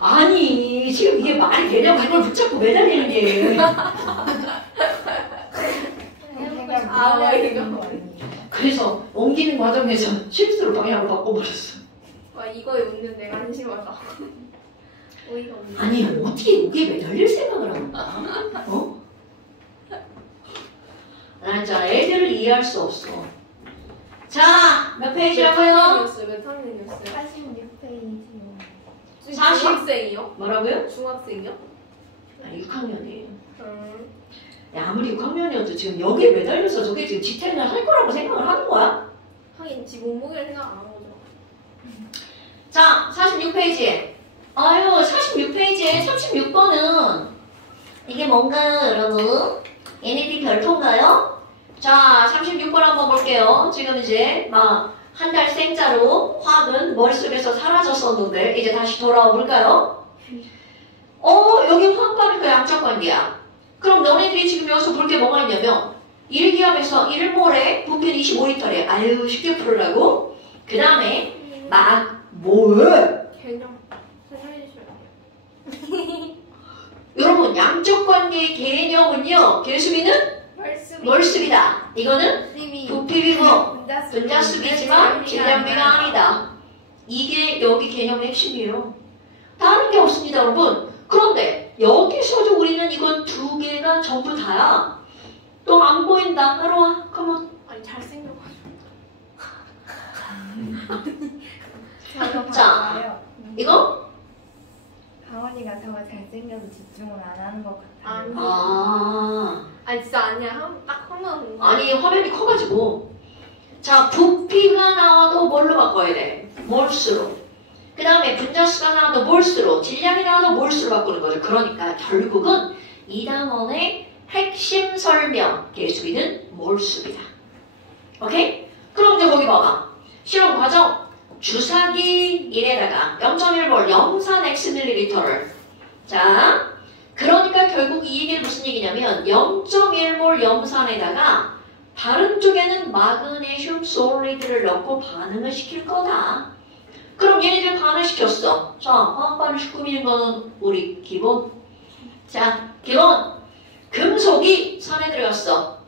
아니 지금 이게 말이 되냐고 이걸 붙잡고 매달리는 게. 그래서 옮기는 과정에서 실수로 방향을 바꿔버렸어. 와 이거에 웃는 내가 한심하다. 어이가 없네. 아니 어떻게 이게 매달릴 생각을 한다? 어? 난 자 애들을 이해할 수 없어. 자 몇 페이지라고요? 몇 학년이었어요? 46페이지요. 40. 중학생이요? 뭐라고요? 중학생이요? 아 6학년이에요. 야, 아무리 6학년이어도 지금 여기에 매달려서 저게 지금 지탱을 할 거라고 생각을 하는 거야? 하긴 지 몸무게를 생각 안 하는 거죠. 자 46페이지. 아유 46페이지에 36번은 이게 뭔가요 여러분? NEP 별표인가요? 자 36번 한번 볼게요. 지금 이제 막 한 달 생자로 화학은 머릿속에서 사라졌었는데 이제 다시 돌아와 볼까요? 여기 화학반이 그 양적 관계야. 그럼 너네들이 지금 여기서 볼 게 뭐가 있냐면 1기압에서 1몰에 부피는 25리터래. 아유 쉽게 풀으라고. 그 다음에 막 뭘? 개념 설명해 주셔야 여러분 양적 관계의 개념은요. 개수비는 몰수비다. 이거는 부피비고 분자수비지만 질량비가 아니다. 이게 여기 개념의 핵심이에요. 다른 게 없습니다 여러분. 그런데 여기서도 우리는 이건 두 개가 전부 다야. 또 안 보인다. 따라와. 컴온. 아니 잘생겨가지고. 자, 이거? 강원이가 더 잘생겨서 집중을 안 하는 것 같아요. 아니 진짜 아니야. 딱 한번. 아니 화면이 커가지고. 자 부피가 나와도 뭘로 바꿔야 돼? 몰수로. 그 다음에 분자수가 나와도 몰수로. 질량이 나와도 몰수로 바꾸는 거죠. 그러니까 결국은 이 단원의 핵심 설명 개수비는 몰수비다. 오케이? 그럼 이제 거기 봐봐. 실험 과정. 주사기 1에다가 0.1몰 염산 Xml를 자 그러니까 결국 이 얘기는 무슨 얘기냐면 0.1몰 염산에다가 다른 쪽에는 마그네슘 솔리드를 넣고 반응을 시킬 거다. 그럼 얘네들 반응을 시켰어. 자 화학반을 꾸미는 거는 우리 기본. 자 기본 금속이 산에 들어갔어.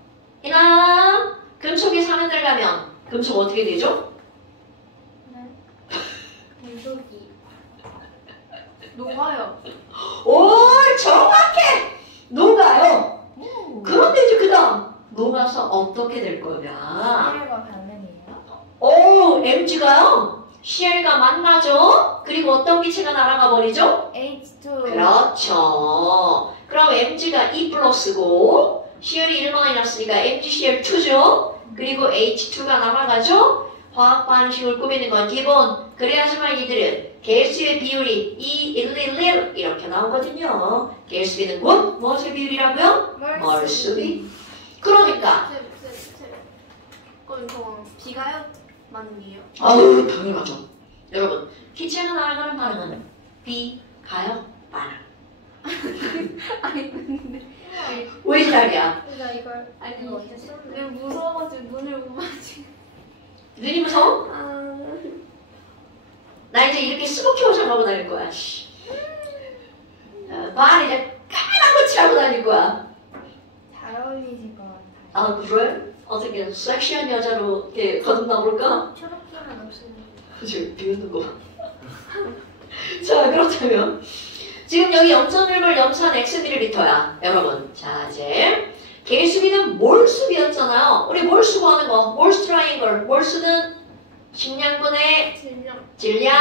이나 금속이 산에 들어가면 금속 어떻게 되죠? 금속이 녹아요. 오 정확해! 녹아요. 그런데 이제 그 다음 녹아서 어떻게 될 거냐? CL과 반응이에요? 오 MG가요 CL과 만나죠. 그리고 어떤 기체가 날아가 버리죠? H2. 그렇죠. 그럼 MG가 2 플러스고 CL이 1 마이너스니까 MgCl2죠. 그리고 H2가 날아가죠. 화학 반응식을 꾸미는 건 기본. 그래야지만 이들은 개수의 비율이 2, 1, 1, 1 이렇게 나오거든요. 개수비는 곧 무엇의 비율이라고요? 몰수비. 그러니까 그럼 저 비가요? 반응이에요? 아우 당연하죠. 여러분 기체가 날아가는 반응은 비가요 반응. 아니 근데 왜 지랄이야? 나 이걸 아니 왜 무서워가지고 눈을 못 맞지. 눈이 무서워? 나 이제 이렇게 스모키 화장하고 다닐 거야. 말 이제 까만 거 칠하고 다닐 거야. 잘 어울리실 것 같아요. 아 그래? 어떻게 섹시한 여자로 이렇게 거듭나 볼까? 초록색은 없습니다. 지금 비웃는 거 봐. 자 그렇다면 지금 여기 0.1몰 염산 Xml야 여러분. 자 이제 개수비는 몰수비였잖아요. 우리 몰수 구하는 거 몰수 트라이앵글. 몰수는 식량분의 질량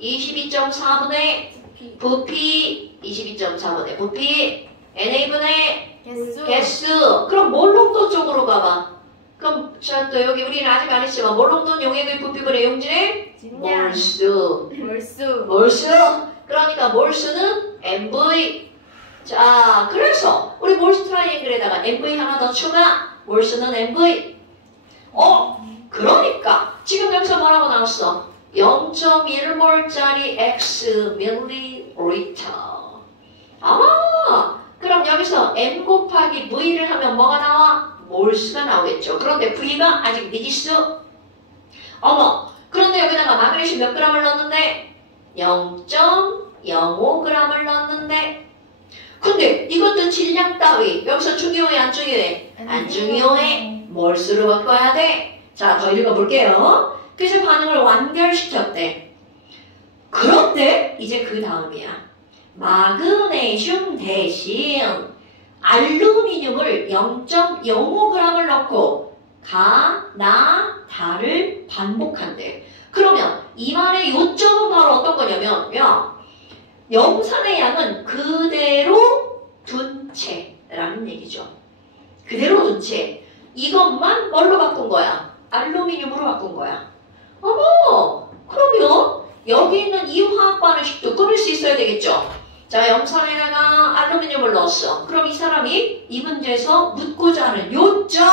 22.4분의 부피 22.4분의 부피 NA분의 개수. 그럼 몰롱도 쪽으로 가봐. 그럼 자 또 여기 우리는 아직 안 했지만 몰롱도는 용액의 부피분의 용질의 몰수. 몰수. 그러니까 몰수는 MV. 자 그래서 우리 몰수 트라이앵글에다가 MV 하나 더 추가. 몰수는 MV. 그러니까 지금 여기서 뭐라고 나왔어? 0.1몰짜리 X 밀리리터. 그럼 여기서 M 곱하기 V를 하면 뭐가 나와? 몰수가 나오겠죠. 그런데 V가 아직 미지수. 그런데 여기다가 마그네슘 몇 g을 넣었는데 0.1 0.05g을 넣었는데 근데 이것도 질량 따위 여기서 중요해 안 중요해? 안 중요해. 몰수로 바꿔야 돼. 자, 더 읽어볼게요. 그래서 반응을 완결시켰대. 그런데 이제 그 다음이야. 마그네슘 대신 알루미늄을 0.05g을 넣고 가, 나, 다를 반복한대. 그러면 이 말의 요점은 바로 어떤 거냐면 야, 염산의 양은 그대로 둔 채라는 얘기죠. 그대로 둔 채. 이것만 뭘로 바꾼 거야? 알루미늄으로 바꾼 거야. 어머! 그러면 여기 있는 이 화학 반응식도 끊을 수 있어야 되겠죠? 자, 염산에다가 알루미늄을 넣었어. 그럼 이 사람이 이 문제에서 묻고자 하는 요점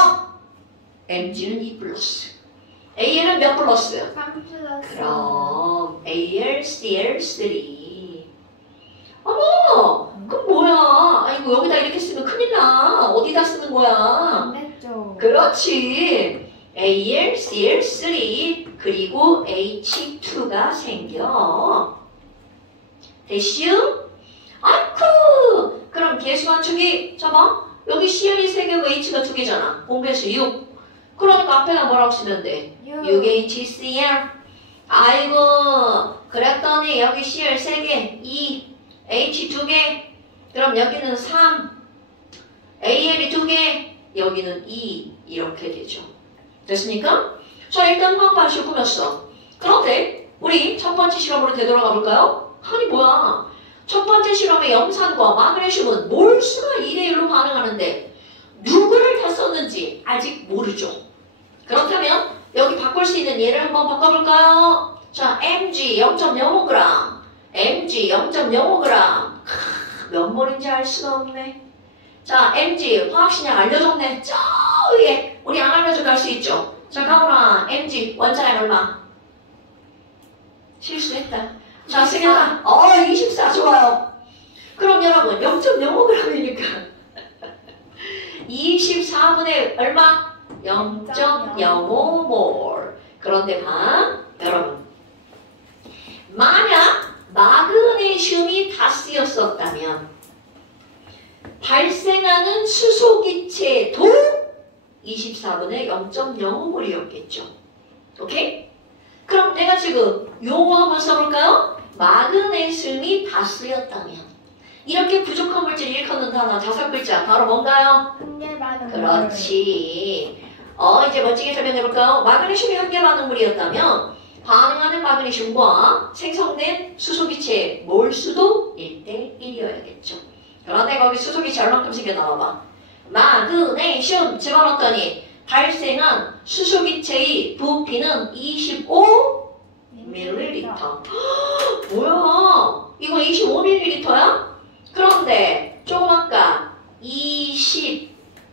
Mg는 2 플러스 AL은 몇 플러스? 3 플러스. 그럼 AlCl3 어머! 그럼 뭐야? 아이고 여기다 이렇게 쓰면 큰일 나. 어디다 쓰는 거야? 안 됐죠. 그렇지. AlCl3 그리고 H2가 생겨. 됐슈? 아이쿠! 그럼 개수 맞추기 잡아. 여기 Cl이 3개고 H가 2개잖아. 공배수 6. 그러니까 앞에가 뭐라고 쓰면 돼? 6HCl. 아이고 그랬더니 여기 Cl 3개 2 H 2개 그럼 여기는 3 AL이 2개 여기는 2 이렇게 되죠. 됐습니까? 자 일단 화학 반응식 꾸몄어. 그런데 우리 첫 번째 실험으로 되돌아가 볼까요? 아니 뭐야 첫 번째 실험의 염산과 마그네슘은 몰수가 2대1로 반응하는데 누구를 다 썼는지 아직 모르죠. 그렇다면 여기 바꿀 수 있는 예를 한번 바꿔볼까요? 자, Mg 0.05g, Mg 0.05g. 몇 몰인지 알 수가 없네. 자, Mg 화학식량 알려줬네. 저 위에 우리 안 알려줘도 알 수 있죠. 자, 가오나 Mg 원자량 얼마? 실수했다. 자, 승현아. 24 좋아요. 그럼 여러분 0.05g이니까 24분의 얼마? 0.05몰. 그런데 봐, 여러분. 만약 마그네슘이 다 쓰였었다면 발생하는 수소기체도 24분의 0.05몰이었겠죠. 오케이? 그럼 내가 지금 용어 한번 써볼까요? 마그네슘이 다 쓰였다면 이렇게 부족한 물질을 일컫는 단어 5글자 바로 뭔가요? 한계 반응. 그렇지. 이제 멋지게 설명해볼까요? 마그네슘이 한계 반응물이었다면 반응하는 마그네슘과 생성된 수소기체의 몰수도 1대1이어야겠죠. 그런데 거기 수소기체 얼만큼 생겨 나와봐. 마그네슘 집어넣었더니 발생한 수소기체의 부피는 25ml. 뭐야? 이거 25ml야? 그런데 조금 아까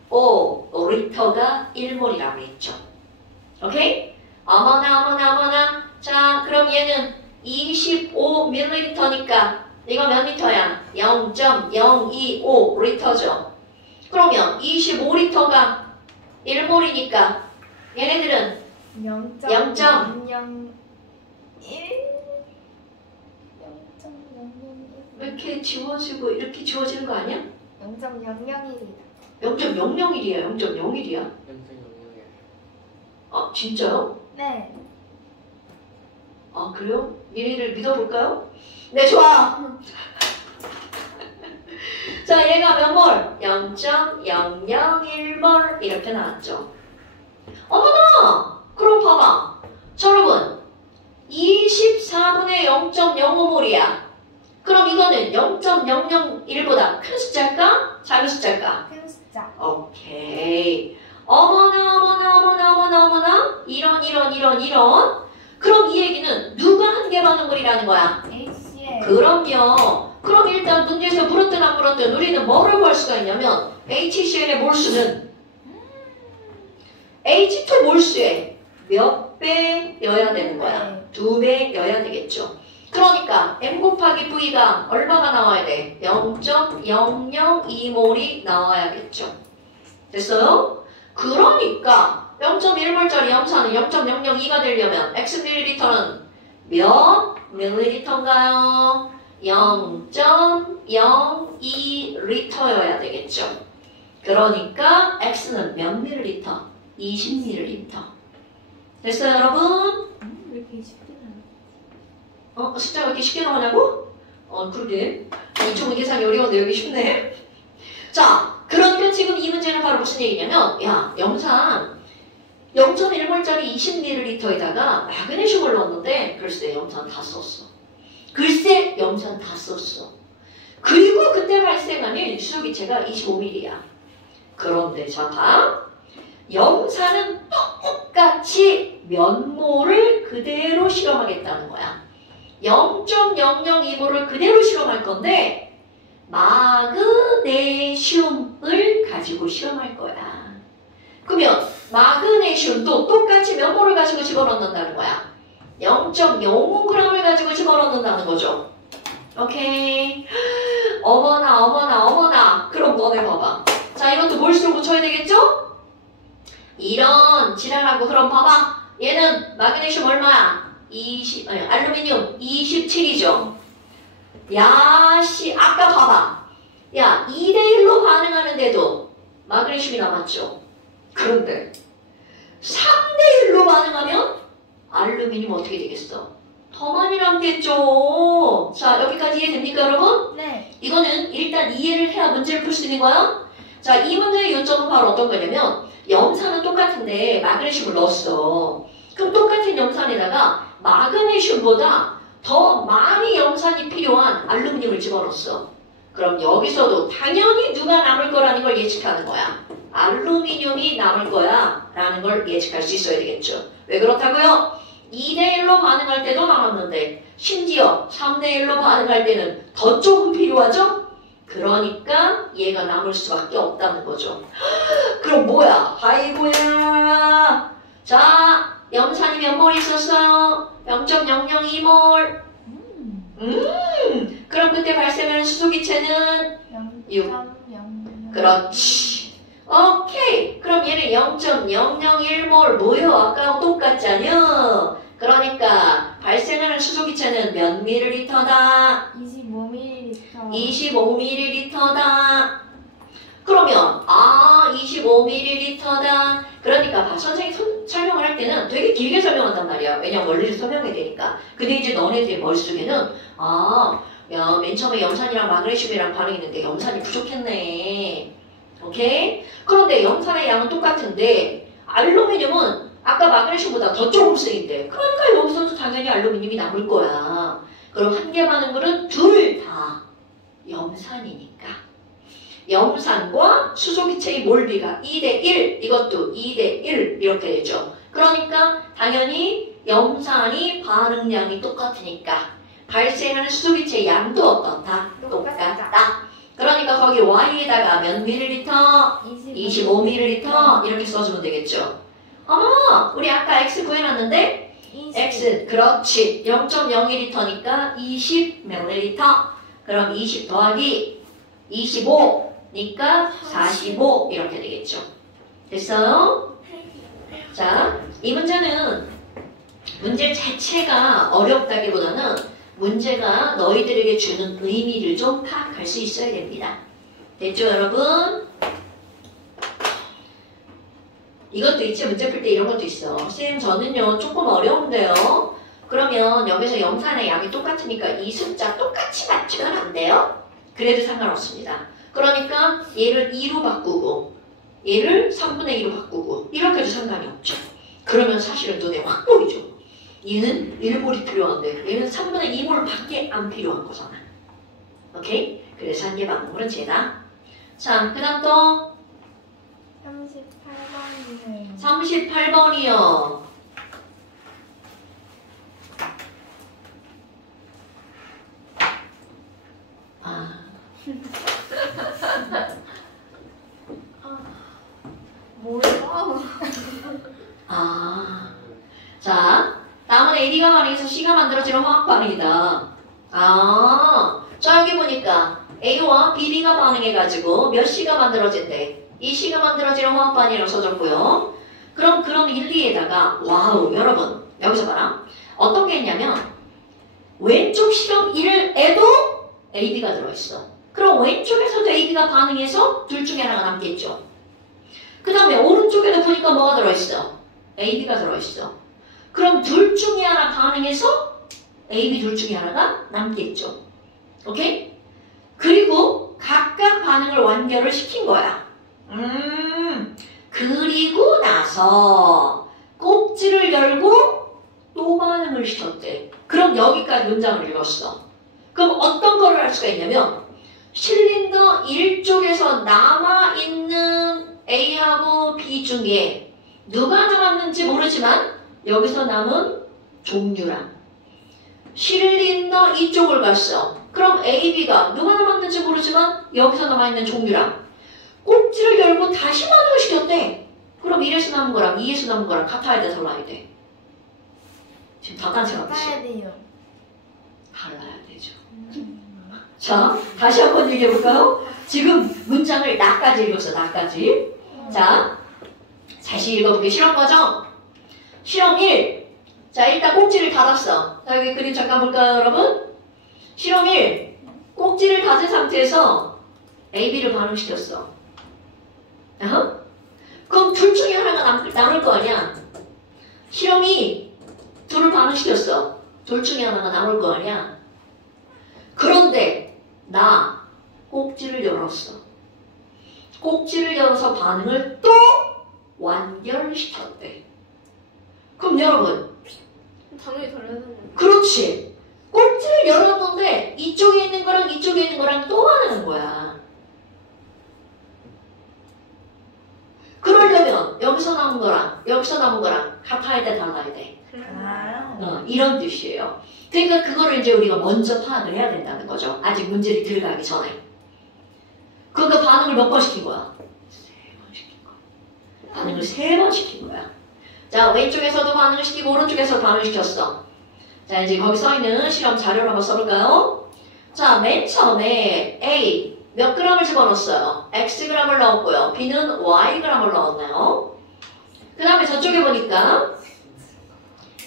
25리터가 1몰이라고 했죠. 오케이? 어머나. 자, 그럼 얘는 25ml니까 이거 몇 리터야? 0.025 리터죠. 그러면 25리터가 1몰이니까 얘네들은 0.001. 왜 이렇게 지워지고 이렇게 지워지는 거 아니야? 0.001이다. 0.001이야. 0.01이야. 아, 진짜요? 네. 아, 그래요? 미리를 믿어볼까요? 네, 좋아. 자, 얘가 몇 몰? 0.001몰 이렇게 나왔죠. 어머나! 그럼 봐봐. 자, 여러분 24분의 0.05몰이야. 그럼 이거는 0.001보다 큰 숫자일까? 작은 숫자일까? 큰 숫자. 오케이. 어머나. 이런. 그럼 이 얘기는 누가 한계 반응물이라는 거야? HCl. 그럼요. 그럼 일단 문제에서 물었든 안 물었든 우리는 뭐를 구할 수가 있냐면 HCl의 몰수는 H2 몰수에 몇 배여야 되는 거야? 2배여야 되겠죠. 그러니까 M 곱하기 V가 얼마가 나와야 돼? 0.002몰이 나와야겠죠. 됐어요? 그러니까 0.1몰짜리 염산은 0.002가 되려면 Xml는 몇 밀리리터인가요? 0.02리터여야 되겠죠. 그러니까 X는 몇 밀리리터? 20밀리리터. 됐어요, 여러분? 왜 이렇게 쉽게 숫자가 이렇게 쉽게 나오냐고? 그러게. 이쪽은 계산이 어려운데 여기 쉽네. 자, 그러니까 지금 이 문제는 바로 무슨 얘기냐면, 야, 염산 0.1몰짜리 20ml에다가 마그네슘을 넣었는데, 글쎄, 염산 다 썼어. 글쎄, 염산 다 썼어. 그리고 그때 발생하는 수소기체가 25ml야. 그런데 자, 봐. 염산은 똑같이 면모를 그대로 실험하겠다는 거야. 0.002몰을 그대로 실험할 건데 마그네슘을 가지고 실험할 거야. 그러면 마그네슘도 똑같이 면모를 가지고 집어넣는다는 거야. 0.05g을 가지고 집어넣는다는 거죠. 오케이. 어머나. 그럼 너네 봐봐. 자, 이것도 몰수로 고쳐야 되겠죠? 이런 지랄하고 그럼 봐봐. 얘는 마그네슘 얼마야? 알루미늄 27이죠. 야, 씨, 아까 봐봐. 야, 2대1로 반응하는데도 마그네슘이 남았죠. 그런데 3대1로 반응하면 알루미늄 어떻게 되겠어? 더 많이 남겠죠. 자, 여기까지 이해됩니까, 여러분? 네. 이거는 일단 이해를 해야 문제를 풀 수 있는 거야. 자, 이 문제의 요점은 바로 어떤 거냐면 염산은 똑같은데 마그네슘을 넣었어. 그럼 똑같은 염산에다가 마그네슘보다 더 많이 염산이 필요한 알루미늄을 집어넣었어. 그럼 여기서도 당연히 누가 남을 거라는 걸 예측하는 거야. 알루미늄이 남을 거야 라는 걸 예측할 수 있어야 되겠죠. 왜 그렇다고요? 2대1로 반응할 때도 남았는데 심지어 3대1로 반응할 때는 더 조금 필요하죠? 그러니까 얘가 남을 수밖에 없다는 거죠. 그럼 뭐야? 아이고야. 자, 염산이 몇 몰 있었어요? 0.002몰. 그럼 그때 발생하는 수소기체는 6. 그렇지. 오케이. 그럼 얘는 0.001몰 뭐요? 아까하고 똑같지 않요? 그러니까 발생하는 수소기체는 몇 밀리리터다? 25ml. 25ml다. 그러면 25ml다. 그러니까 봐. 선생님이 설명을 할 때는 되게 길게 설명한단 말이야. 왜냐면 원리를 설명해야 되니까. 근데 이제 너네들의 머릿속에는 야, 맨 처음에 염산이랑 마그네슘이랑 반응했는데 염산이 부족했네. 오케이? 그런데 염산의 양은 똑같은데 알루미늄은 아까 마그네슘보다 더 조금 쓰인대. 그러니까 여기서도 당연히 알루미늄이 남을 거야. 그럼 한 개 반응물은 둘 다 염산이니까. 염산과 수소기체의 몰비가 2대1, 이것도 2대1 이렇게 되죠. 그러니까 당연히 염산이 반응량이 똑같으니까 발생하는 수소기체의 양도 어떻다? 똑같다. 그러니까 거기 Y에다가 몇 밀리리터? 25밀리리터 이렇게 써주면 되겠죠. 어머, 우리 아까 X 구해놨는데 20. X, 그렇지. 0.01리터니까 20ml. 그럼 20 더하기 25니까 45 이렇게 되겠죠. 됐어요? 자, 이 문제는 문제 자체가 어렵다기보다는 문제가 너희들에게 주는 의미를 좀 파악할 수 있어야 됩니다. 됐죠, 여러분? 이것도 있지, 문제 풀 때 이런 것도 있어. 선생님, 저는요, 조금 어려운데요. 그러면 여기서 염산의 양이 똑같으니까 이 숫자 똑같이 맞추면 안 돼요? 그래도 상관없습니다. 그러니까 얘를 2로 바꾸고 얘를 3분의 2로 바꾸고 이렇게 해도 상관이 없죠. 그러면 사실은 눈에 확 보이죠. 얘는 1몰이 필요한데 얘는 3분의 2몰밖에 안 필요한 거잖아. 오케이? 그래서 한 개 방법은 쟤다. 자, 그 다음 또 38번이네요. 38번이요. 뭐야? 자, 다음은 AD가 반응해서 C가 만들어지는 화학 반응이다. 자, 여기 보니까 A와 BB가 반응해가지고 몇 C가 만들어진대. 이 C가 만들어지는 화학 반응이라고 써줬고요. 그럼 1, 2에다가 와우, 여러분 여기서 봐라. 어떤 게 있냐면 왼쪽 실험 1에도 AB가 들어있어. 그럼 왼쪽에서도 AB가 반응해서 둘 중에 하나가 남겠죠. 그 다음에 오른쪽에도 보니까 뭐가 들어있어? AB가 들어있어. 그럼 둘 중에 하나 반응해서 AB 둘 중에 하나가 남겠죠. 오케이? 그리고 각각 반응을 완결을 시킨 거야. 그리고 나서 꼭지를 열고 또 반응을 시켰대. 그럼 여기까지 문장을 읽었어. 그럼 어떤 거를 할 수가 있냐면 실린더 1쪽에서 남아있는 A하고 B 중에 누가 남았는지 모르지만 여기서 남은 종류랑 실린더 2쪽을 갔어. 그럼 A, B가 누가 남았는지 모르지만 여기서 남아있는 종류랑 꼭지를 열고 다시 반응을 시켰대. 그럼 1에서 남은 거랑 2에서 남은 거랑 같아야 돼, 달라야 돼? 지금 다 딴 생각했어. 따야 돼요. 달라야 되죠. 자, 다시 한번 얘기해볼까요? 지금 문장을 나까지 읽었어, 나까지. 자, 다시 읽어보기 실험 과정. 실험 1. 자, 일단 꼭지를 닫았어. 자, 여기 그림 잠깐 볼까요, 여러분? 실험 1. 꼭지를 닫은 상태에서 AB를 반응시켰어. 그럼 둘 중에 하나가 남을 거 아니야? 실험 2. 둘을 반응시켰어. 둘 중에 하나가 남을 거 아니야? 그런데 나 꼭지를 열었어. 꼭지를 열어서 반응을 또 완결시켰대. 그럼 여러분, 당연히 달라지는 거야. 그렇지. 꼭지를 열었는데 이쪽에 있는 거랑 이쪽에 있는 거랑 또 반응한 거야. 그러려면 여기서 남은 거랑 여기서 남은 거랑 같아야 돼, 달라야 돼? 달라요. 이런 뜻이에요. 그러니까 그거를 이제 우리가 먼저 파악을 해야 된다는 거죠. 아직 문제를 들어가기 전에. 그러니까 반응을 몇 번 시킨 거야? 3번 시킨 거야. 반응을 3번 시킨 거야. 자, 왼쪽에서도 반응을 시키고 오른쪽에서도 반응을 시켰어. 자, 이제 거기 써있는 실험 자료를 한번 써볼까요? 자, 맨 처음에 A 몇 g을 집어넣었어요? Xg을 넣었고요. B는 Yg을 넣었나요? 그 다음에 저쪽에 보니까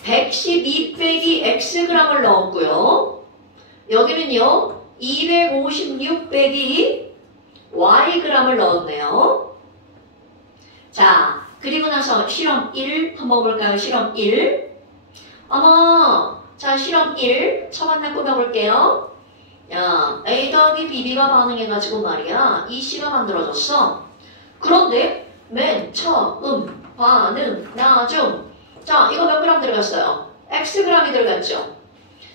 112 빼기 Xg을 넣었고요. 여기는요 256 빼기 Yg을 넣었네요. 자, 그리고 나서 실험 1 한번 볼까요? 실험 1. 자, 실험 1 처음 하나 꾸며볼게요. 야, A 더하기 BB가 반응해가지고 말이야 이 C가 만들어졌어. 그런데 맨 처음 반응 나중. 자, 이거 몇 g 들어갔어요? Xg이 들어갔죠.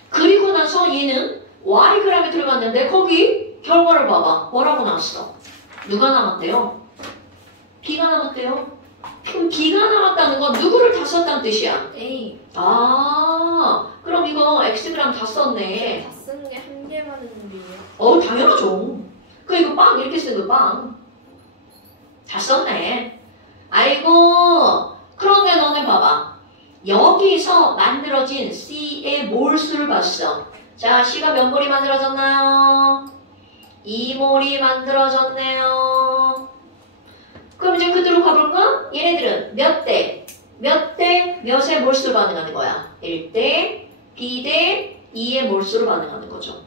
그리고 나서 얘는 Yg이 들어갔는데 거기 결과를 봐봐. 뭐라고 나왔어? 누가 남았대요? B가 남았대요. 그럼 B가 남았다는 건 누구를 다 썼다는 뜻이야? A. 그럼 이거 Xg 다 썼네. 다 쓰는 게 한 개만 있는데요. 당연하죠. 이거 빵 이렇게 쓰는 거 빵. 다 썼네. 아이고, 그런데 너네 봐봐. 여기서 만들어진 C의 몰수를 봤어. 자, C가 몇 몰이 만들어졌나요? 2몰이 만들어졌네요. 그럼 이제 그대로 가볼까? 얘네들은 몇 대 몇의 몰수를 반응하는 거야? 1대 B대 2의 몰수를 반응하는 거죠.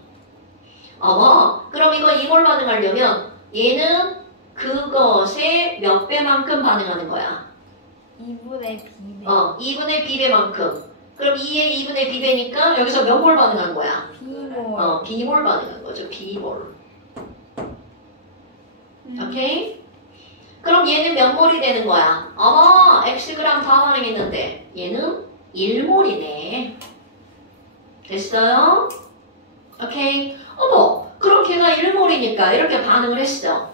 그럼 이거 2몰 반응하려면 얘는 그것의 몇 배만큼 반응하는 거야? 2분의 B배. 2분의 B배만큼. 그럼 2의 2분의 B배니까 여기서 몇 몰 반응한 거야? B몰. B몰 반응한 거죠. B몰. 오케이? 그럼 얘는 몇 몰이 되는 거야? Xg 다 반응했는데 얘는 1몰이네. 됐어요? 오케이? 그럼 걔가 1몰이니까 이렇게 반응을 했어.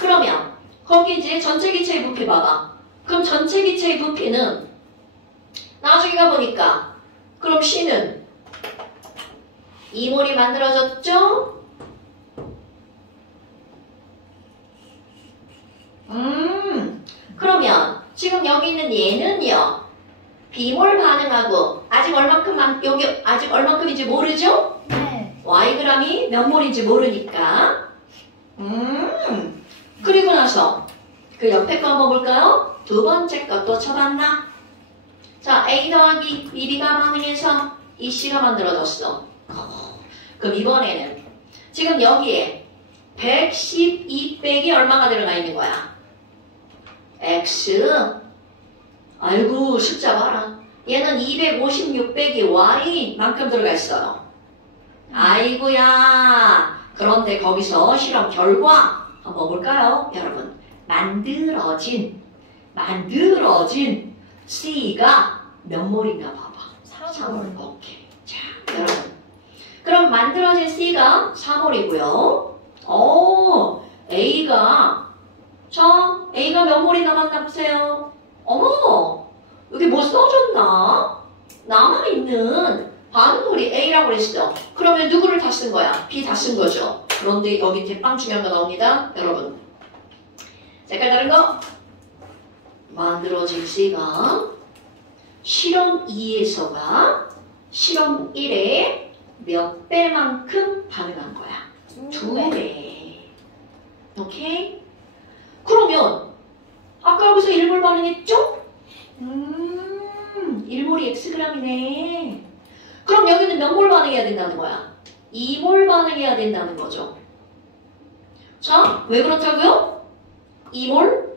그러면 거기 이제 전체 기체의 부피 봐봐. 그럼 전체 기체의 부피는 나중에 가보니까 그럼 C는 2몰이 만들어졌죠? 그러면 지금 여기 있는 얘는요 B몰 반응하고 아직 얼만큼인지 모르죠? 네. Yg이 몇 몰인지 모르니까. 그리고 나서 그 옆에 거 한번 볼까요? 두 번째 것도 쳐봤나? 자, A 더하기 BB가 반응해서 이 C가 만들어졌어. 그럼 이번에는 지금 여기에 112 빼기 얼마가 들어가 있는 거야? X. 아이고 숫자 봐라. 얘는 256 빼기 Y만큼 들어가 있어요. 아이고야. 그런데 거기서 실험 결과 한번 볼까요? 여러분. 만들어진 C가 몇 몰인가 봐봐. 3몰. 오케이. 자, 여러분. 그럼 만들어진 C가 3몰이고요. A가 몇 몰이 남았나 보세요. 어머, 여기 뭐 써줬나? 남아있는 반응물이 A라고 그랬어. 그러면 누구를 다 쓴 거야? B 다 쓴 거죠. 그런데 여기 대빵 중요한 거 나옵니다. 여러분. 색깔 다른 거. 만들어진 C가 실험 2에서가 실험 1에 몇 배만큼 반응한 거야? 2배. 오케이? 그러면 아까 여기서 1몰 반응했죠? 1몰이 Xg이네. 그럼 여기는 몇 몰 반응해야 된다는 거야? 2몰 반응해야 된다는 거죠. 자, 왜 그렇다고요? 2몰,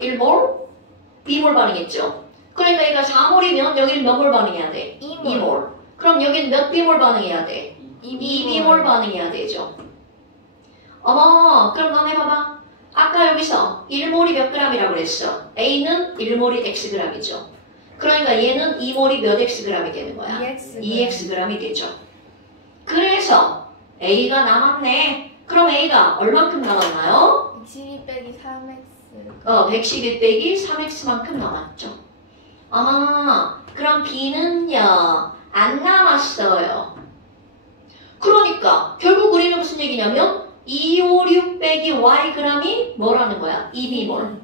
1몰, B몰 반응했죠. 그러니까 얘가 4몰이면 여기는 몇 몰 반응해야 돼? 2몰. 그럼 여기는 몇 B몰 반응해야 돼? 2B몰 반응해야 되죠. 어머, 그럼 너네 봐봐. 아까 여기서 1몰이 몇 g이라고 그랬어? A는 1몰이 Xg이죠. 그러니까 얘는 2몰이 몇 Xg이 되는 거야? 2Xg이 되죠. 그래서 A가 남았네. 그럼 A가 얼만큼 남았나요? 112 빼기 3x. 112 빼기 3X만큼 남았죠. 그럼 B는요, 안 남았어요. 그러니까 결국 우리는 무슨 얘기냐면 256 빼기 Y g이 뭐라는 거야? 2B몰.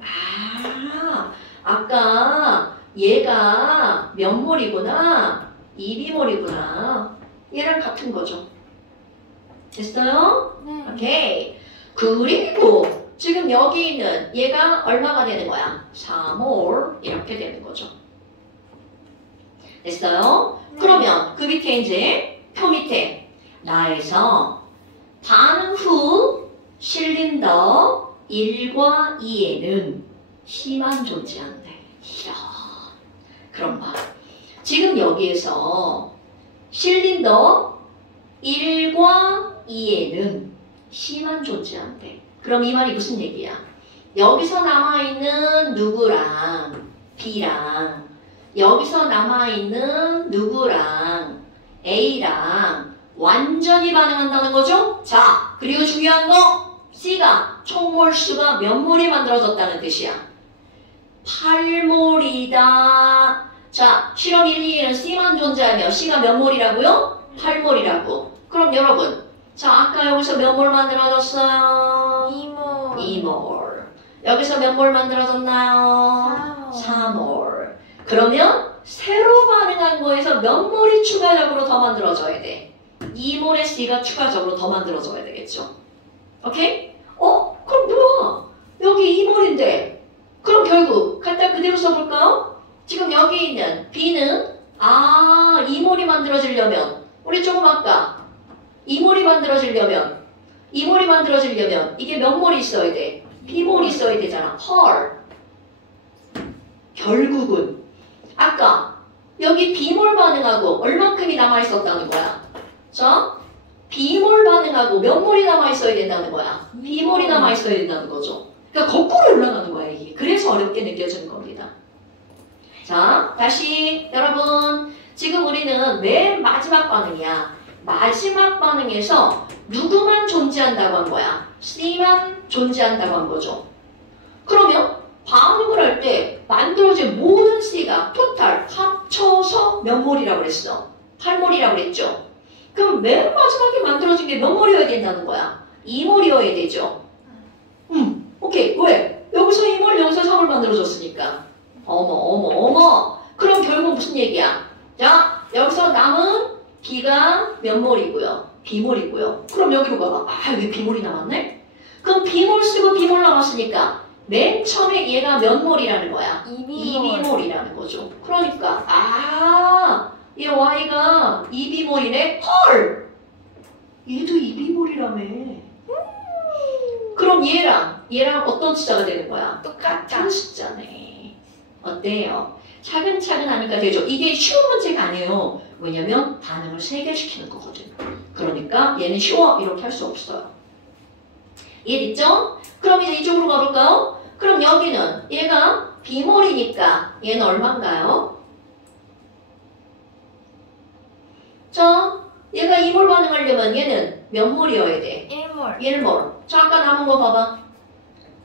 아까 얘가 몇 몰이구나? 2B몰이구나. 얘랑 같은 거죠. 됐어요? 네. 오케이. 그리고 지금 여기 있는 얘가 얼마가 되는 거야? 4몰 이렇게 되는 거죠. 됐어요? 네. 그러면 그 밑에 이제 표 밑에 나에서 반응 후 실린더 1과 2에는 C만 존재한대. 이런. 그럼 봐. 지금 여기에서 실린더 1과 2에는 C만 존재한대. 그럼 이 말이 무슨 얘기야? 여기서 남아있는 누구랑 B랑 여기서 남아있는 누구랑 A랑 완전히 반응한다는 거죠? 자, 그리고 중요한 거 C가 총몰수가 몇 몰이 만들어졌다는 뜻이야? 8몰이다. 자, 실험 1, 2에는 C만 존재하며 C가 몇 몰이라고요? 8몰이라고. 그럼 여러분, 자, 아까 여기서 몇 몰 만들어졌어요? 2몰. 2몰. 여기서 몇 몰 만들어졌나요? 4몰. 그러면 새로 반응한 거에서 몇 몰이 추가적으로 더 만들어져야 돼? 2몰의 C가 추가적으로 더 만들어져야 되겠죠. 오케이? 그럼 뭐야? 여기 2몰인데 그럼 결국 갖다 그대로 써볼까요? 지금 여기 있는 B는 2몰이 만들어지려면 우리 조금 아까 2몰이 만들어지려면 이게 몇 몰이 있어야 돼? B몰이 있어야 되잖아. 헐. 결국은 아까 여기 B몰 반응하고 얼만큼이 남아있었다는 거야? 자, B몰 반응하고 몇 몰이 남아있어야 된다는 거야? B몰이 남아있어야 된다는 거죠. 그러니까 거꾸로 올라가는 거야 이게. 그래서 어렵게 느껴지는 겁니다. 자, 다시 여러분 지금 우리는 맨 마지막 반응이야. 마지막 반응에서 누구만 존재한다고 한 거야? C만 존재한다고 한 거죠. 그러면 반응을 할 때 만들어진 모든 C가 토탈 합쳐서 몇 몰이라고 그랬어? 8몰이라고 그랬죠? 그럼 맨 마지막에 만들어진 게 몇 몰이어야 된다는 거야? 2몰이어야 되죠? 오케이. 왜? 여기서 2몰, 여기서 3몰 만들어졌으니까. 어머. 그럼 결국 무슨 얘기야? 자, 여기서 남은 B가 몇 몰이고요? B몰이고요. 그럼 여기로 가봐. 왜 B몰이 남았네? 그럼 B몰 쓰고 B몰 남았으니까 맨 처음에 얘가 몇 몰이라는 거야? 2B몰이라는 거죠. 그러니까 얘 Y가 2B몰이네? 헐! 얘도 입이몰이라며. 그럼 얘랑 어떤 숫자가 되는 거야? 똑같다. 같은 숫자네. 어때요? 차근차근 하니까 되죠. 이게 쉬운 문제가 아니에요. 왜냐면 반응을 3개 시키는 거거든. 그러니까 얘는 쉬워 이렇게 할 수 없어요. 이해됐죠? 그럼 이제 이쪽으로 가볼까요? 그럼 여기는 얘가 비몰이니까 얘는 얼마인가요? 자, 얘가 이몰 반응하려면 얘는 몇 몰이어야 돼? 1몰. 1몰. 자, 아까 남은 거 봐봐.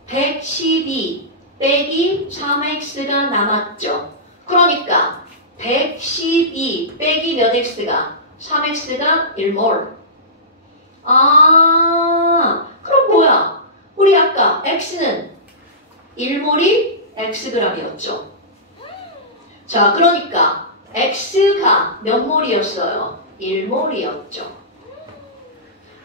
112 빼기 3x가 남았죠. 그러니까 112 빼기 몇 x가? 3x가 1몰. 아, 그럼 뭐야? 우리 아까 x는 1몰이 xg이었죠. 자, 그러니까 x가 몇 몰이었어요? 1몰이었죠.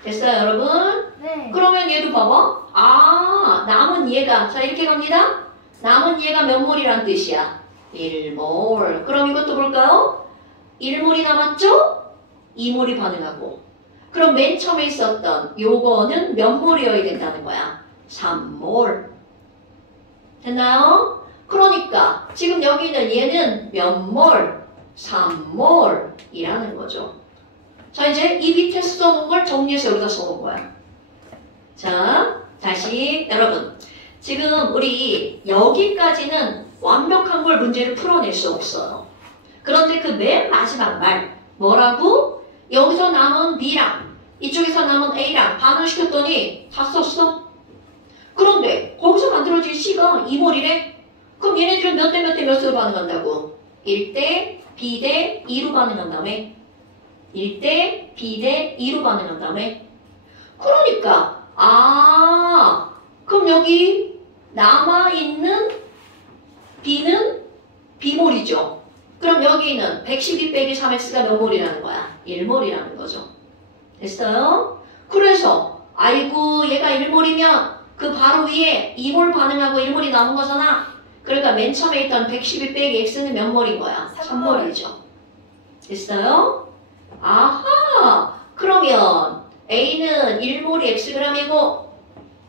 됐어요, 여러분? 네. 그러면 얘도 봐봐. 아, 남은 얘가, 자, 이렇게 갑니다. 남은 얘가 몇 몰이란 뜻이야? 1몰. 그럼 이것도 볼까요? 1몰이 남았죠? 2몰이 반응하고. 그럼 맨 처음에 있었던 요거는 몇 몰이어야 된다는 거야? 3몰. 됐나요? 그러니까 지금 여기 있는 얘는 몇 몰? 3몰이라는 거죠. 자, 이제 이 밑에 써놓은 걸 정리해서 여기다 써놓은 거야. 자, 다시 여러분. 지금 우리 여기까지는 완벽한 걸 문제를 풀어낼 수 없어요. 그런데 그 맨 마지막 말 뭐라고? 여기서 남은 B랑 이쪽에서 남은 A랑 반응시켰더니 다 썼어. 그런데 거기서 만들어진 C가 2몰이래. 그럼 얘네들은 몇 대 몇 대 몇으로 반응한다고? 1대 B 대 2로 반응한다며. 1대 B 대 2로 반응한다며. 그러니까 그럼 여기 남아있는 B는 B몰이죠. 그럼 여기는 112 빼기 3x가 몇 몰이라는 거야? 1몰이라는 거죠. 됐어요? 그래서 아이고 얘가 1몰이면 그 바로 위에 2몰 반응하고 1몰이 남은 거잖아. 그러니까 맨 처음에 있던 112 빼기 x는 몇 몰인 거야? 3몰이죠. 됐어요? 아하! 그러면 A는 1몰이 xg이고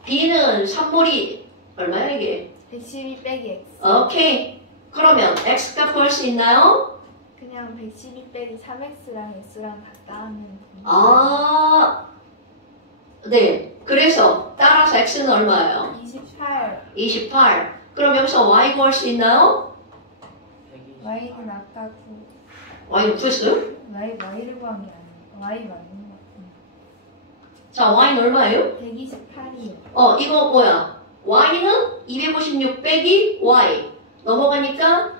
B는 3몰이 얼마야 이게? 112 빼기 x. 오케이. 그러면 x값 구할 수 있나요? 그냥 112 빼기 3x랑 x랑 같다 하면 네. 그래서 따라서 x는 얼마예요? 28. 28. 그럼 여기서 y 구할 수 있나요? y는 아까 y는 구했어요? y를 구한 게 아니에요. y 맞는 것 같은데. 자, y는 얼마예요? 128이요. 이거 뭐야? y는 256 빼기 y. 넘어가니까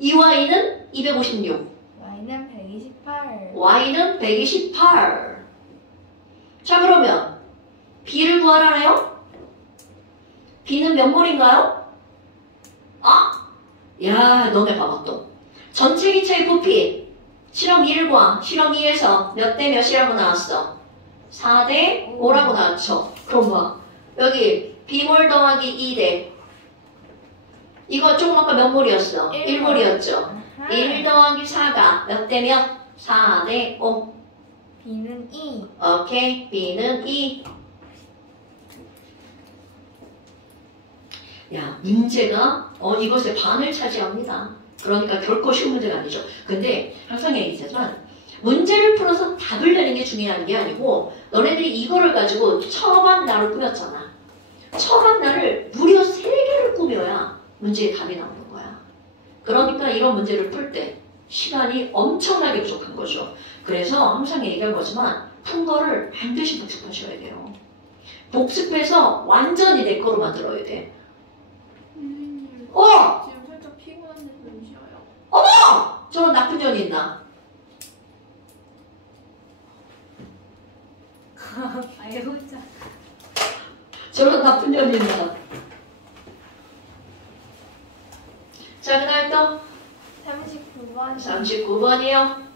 2y는 256. y는 128. y는 128. 자, 그러면 b를 구하라네요? b는 몇 몰인가요? 야, 너네 봐봐 또. 전체 기체의 부피 실험 1과 실험 2에서 몇 대 몇이라고 나왔어? 4대 5라고 나왔죠. 그럼 봐. 여기 b몰 더하기 2대 이거 조금 아까 몇 몰이었어? 1몰이었죠. 1 더하기 4가 몇 대 몇? 4대 5. b는 2. 오케이. b는 2. 야, 문제가 이것의 반을 차지합니다. 그러니까 결코 쉬운 문제가 아니죠. 근데 항상 얘기하지만 문제를 풀어서 답을 내는 게 중요한 게 아니고 너네들이 이거를 가지고 처음 날을 꾸몄잖아. 처음 날을 무려 3개를 꾸며야 문제의 답이 나오는 거야. 그러니까 이런 문제를 풀 때 시간이 엄청나게 부족한 거죠. 그래서 항상 얘기한 거지만 푼 거를 반드시 복습하셔야 돼요. 복습해서 완전히 내 거로 만들어야 돼. 지금 살짝 피곤한데 좀 쉬어요. 저런 나쁜 년이 있나? 아예 혼자. 저런 나쁜 년이 있나? 자, 그 다음 또 39번. 39번이요.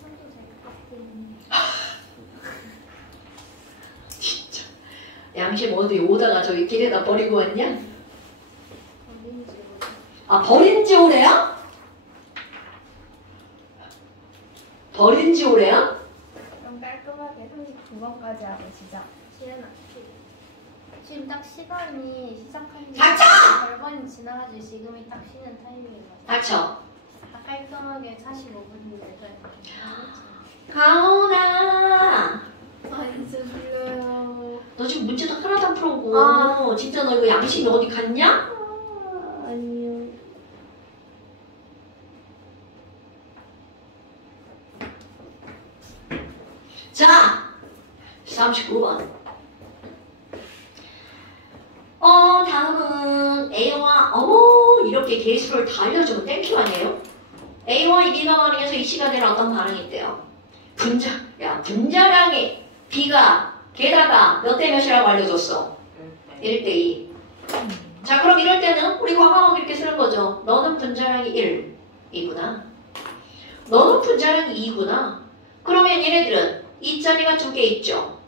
손도 잘 깎고 있네. 진짜 양심 어디 오다가 저기 길에다 버리고 왔냐? 어린이집. 버린 지 오래야? 버린 지 오래야? 그럼 깔끔하게 39번까지 하고 시작. 지은아. 지금 딱 시간이 시작한 지 닥쳐! 절반이 지나가지고 지금이 딱 쉬는 타이밍인 것 같아. 닥쳐. 딱 깔끔하게 45분인데. 가온아. 아 진짜 졸려요. 너 지금 문제도 하나도 안 풀어오고 아. 진짜 너 이거 양심이 어디 갔냐? 아니요. 자, 39번. 다음은 A와 이렇게 개수를 다 알려주면 땡큐 아니에요? A와 B가 반응해서 이 C가 되는 어떤 반응이 있대요? 분자량이 B가 게다가 몇 대 몇이라고 알려줬어? 1대2. 자, 그럼 이럴 때는 우리 과감하게 이렇게 쓰는 거죠. 너는 분자량이 1이구나. 너는 분자량이 2구나. 그러면 얘네들은 이 자리가 2개 있죠.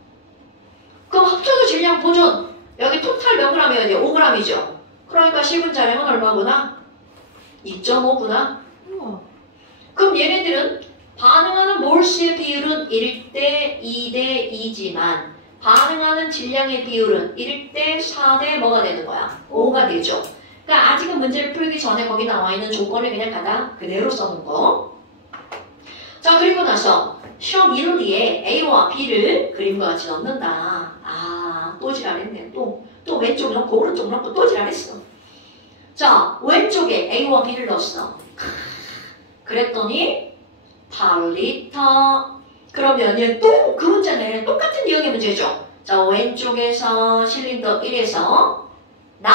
그럼 합쳐서 질량 보존. 여기 토탈 몇 g이어야 돼? 5g이죠. 그러니까 실분자량은 얼마구나? 2.5구나. 그럼 얘네들은 반응하는 몰수의 비율은 1대 2대 2지만 반응하는 질량의 비율은 1대 4대 뭐가 되는 거야? 5가 되죠. 그러니까 아직은 문제를 풀기 전에 거기 나와 있는 조건을 그냥 갖다 그대로 써놓은 거. 자, 그리고 나서 시험 1호 뒤에 A와 B를 그림과 같이 넣는다. 또 지랄했네. 또 왼쪽 넣고 오른쪽 넣고 또 지랄했어. 자, 왼쪽에 A와 B를 넣었어. 그랬더니 8리터. 그러면 얘 또 그 문제네. 똑같은 유형의 문제죠. 자, 왼쪽에서 실린더 1에서 나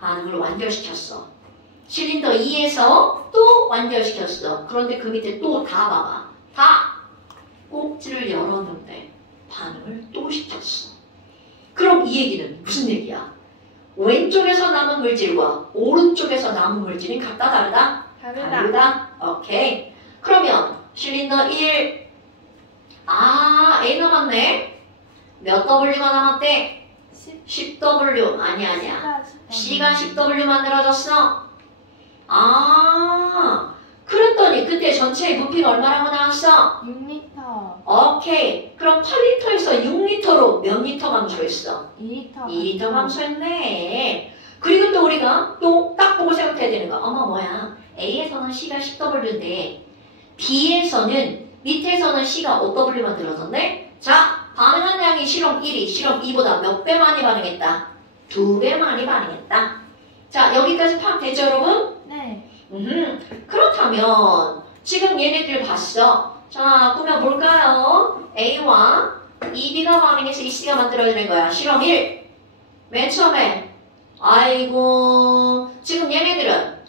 반응을 완결시켰어. 실린더 2에서 또 완결시켰어. 그런데 그 밑에 또 다 봐봐. 다 꼭지를 열었는데 반응을 또 시켰어. 그럼 이 얘기는 무슨 얘기야? 왼쪽에서 남은 물질과 오른쪽에서 남은 물질이 같다 다르다? 다르다. 오케이. 그러면 실린더 1 A 남았네. 몇 W가 남았대? 10W. 아니야. C가 10W 만들어졌어. 그랬더니 그때 전체의 부피가 얼마라고 나왔어? 6리터. 오케이. 그럼 8리터에서 6리터로 몇 리터 감소했어? 2리터. 2리터 감소했네. 그리고 또 우리가 또 딱 보고 생각해야 되는 거. 뭐야. A에서는 C가 10W인데 B에서는 밑에서는 C가 5W 만들어졌네. 자, 반응한 양이 실험 1이 실험 2보다 몇 배 많이 반응했다? 2배 많이 반응했다. 자, 여기까지 파악되죠, 여러분? 네. 그렇다면 지금 얘네들 봤어. 자, 꾸며볼까요? A와 B가 반응해서 이 C가 만들어지는 거야. 실험 1. 맨 처음에 아이고 지금 얘네들은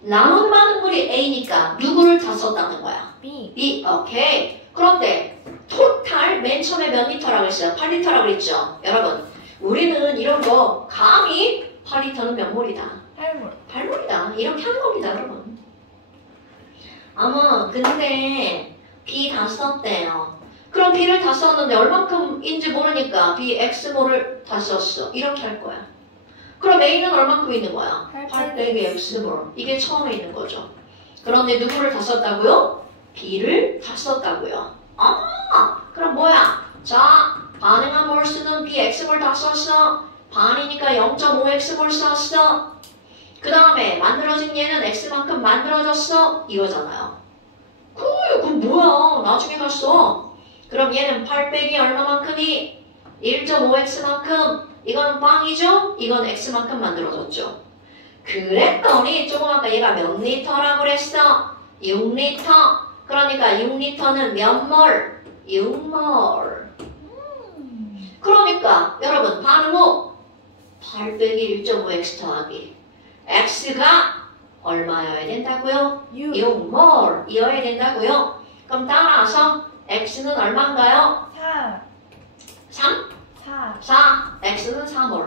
남은 반응물이 A니까 누구를 다 썼다는 거야? B. 오케이. 그런데 토탈 맨 처음에 몇 리터라고 했어요? 8리터라고 그랬죠? 여러분, 우리는 이런 거 감히 8리터는 몇 몰이다? 8몰이다. 이렇게 하는 겁니다, 여러분. 근데 B 다 썼대요. 그럼 B를 다 썼는데 얼만큼인지 모르니까 B X몰을 다 썼어. 이렇게 할 거야. 그럼 A는 얼만큼 있는 거야? 8 빼기 X몰. 이게 처음에 있는 거죠. 그런데 누구를 다 썼다고요? B를 다 썼다고요. 그럼 뭐야? 자, 반응한 몰수는 B X몰 다 썼어. 반이니까 0.5X몰 썼어. 그 다음에 만들어진 얘는 X만큼 만들어졌어. 이거잖아요. 그럼 뭐야? 나중에 갔어. 그럼 얘는 8 빼기 얼마만큼이? 1.5X만큼. 이거는 빵이죠? 이건 X만큼 만들어졌죠. 그랬더니 조금 아까 얘가 몇 리터라고 그랬어? 6리터. 그러니까 6리터는 몇 몰? 6몰. 그러니까 여러분 반응 후 8 빼기 1.5X 더하기 X가 얼마여야 된다고요? 6몰 이어야 된다고요? 그럼 따라서 X는 얼마인가요? 3? 4. X는 4몰.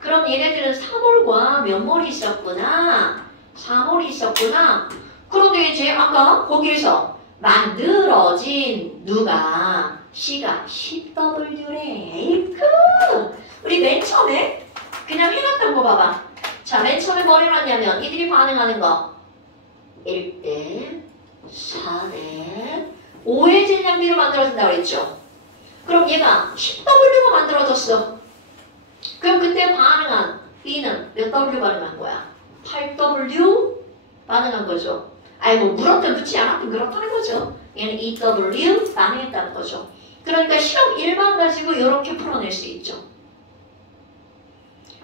그럼 얘네들은 4몰과 몇 몰이 있었구나? 4몰이 있었구나. 그런데 이제 아까 거기에서 만들어진 누가 C가 10W래. 우리 맨 처음에 그냥 해놨던 거 봐봐. 자, 맨 처음에 뭘 해놨냐면 이들이 반응하는 거 1대 4대 5의 질량비로 만들어진다고 그랬죠. 그럼 얘가 10W가 만들어졌어. 그럼 그때 반응한 B는 몇 W 반응한 거야? 8W 반응한 거죠. 아니 뭐 물었든 묻지 않았든 그렇다는 거죠. 얘는 2W 반응했다는 거죠. 그러니까 실험 1만 가지고 이렇게 풀어낼 수 있죠.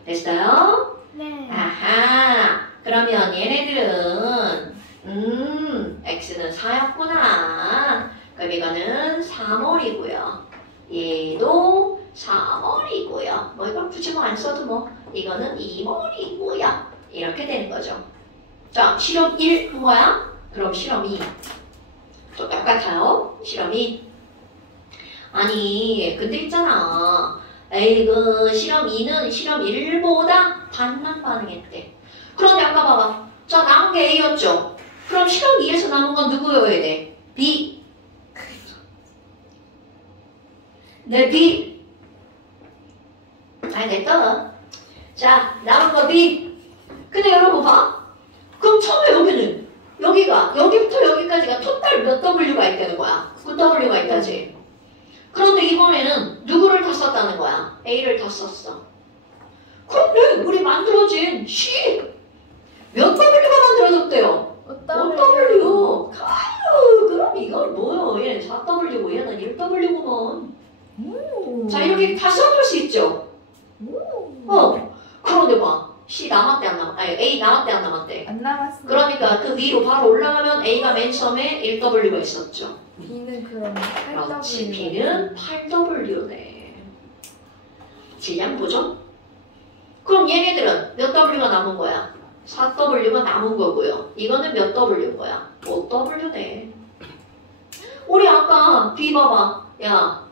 됐어요? 네. 아하. 그러면 얘네들은 x는 4였구나. 그럼 이거는 3몰이고요. 얘도 4몰이고요. 뭐 이건 굳이 뭐 안 써도 뭐 이거는 2몰이고요. 이렇게 되는 거죠. 자, 실험 1 한 거야? 그럼 실험 2. 또 똑같아요. 실험 2. 아니, 근데 있잖아. 에이, 그 실험 2는 실험 1보다 반만 반응했대. 그런데 아까 봐봐. 자, 남은 게 A였죠? 그럼 실험 2에서 남은 건 누구여야 돼? B. 네, B. 알겠다. 자, 남은 거 B. 근데 여러분 봐. 그럼 처음에 여기는 여기부터 여기까지가 토탈 몇 W가 있다는 거야? 9W가 있다지. 그런데 이번에는 누구를 다 썼다는 거야? A를 다 썼어. 그런데 우리 만들어진 C 몇 W가 만들어졌대요? 5W. 아유, 그럼 이건 뭐요? 얘는 4W고 얘는 1W구먼. 자, 이렇게 다 써볼 수 있죠? 그런데 봐. C 남았대 안 남았대? 아니, A 남았대 안 남았대? 안 남았어. 그러니까 그 위로 바로 올라가면 A가 맨 처음에 1W가 있었죠. B는 그럼 그렇지. 8W. B는 8W네. 질량 보죠? 그럼 얘네들은 몇 W가 남은 거야? 4W가 남은 거고요. 이거는 몇 W인 거야? 5W네. 우리 아까 B 봐봐. 야,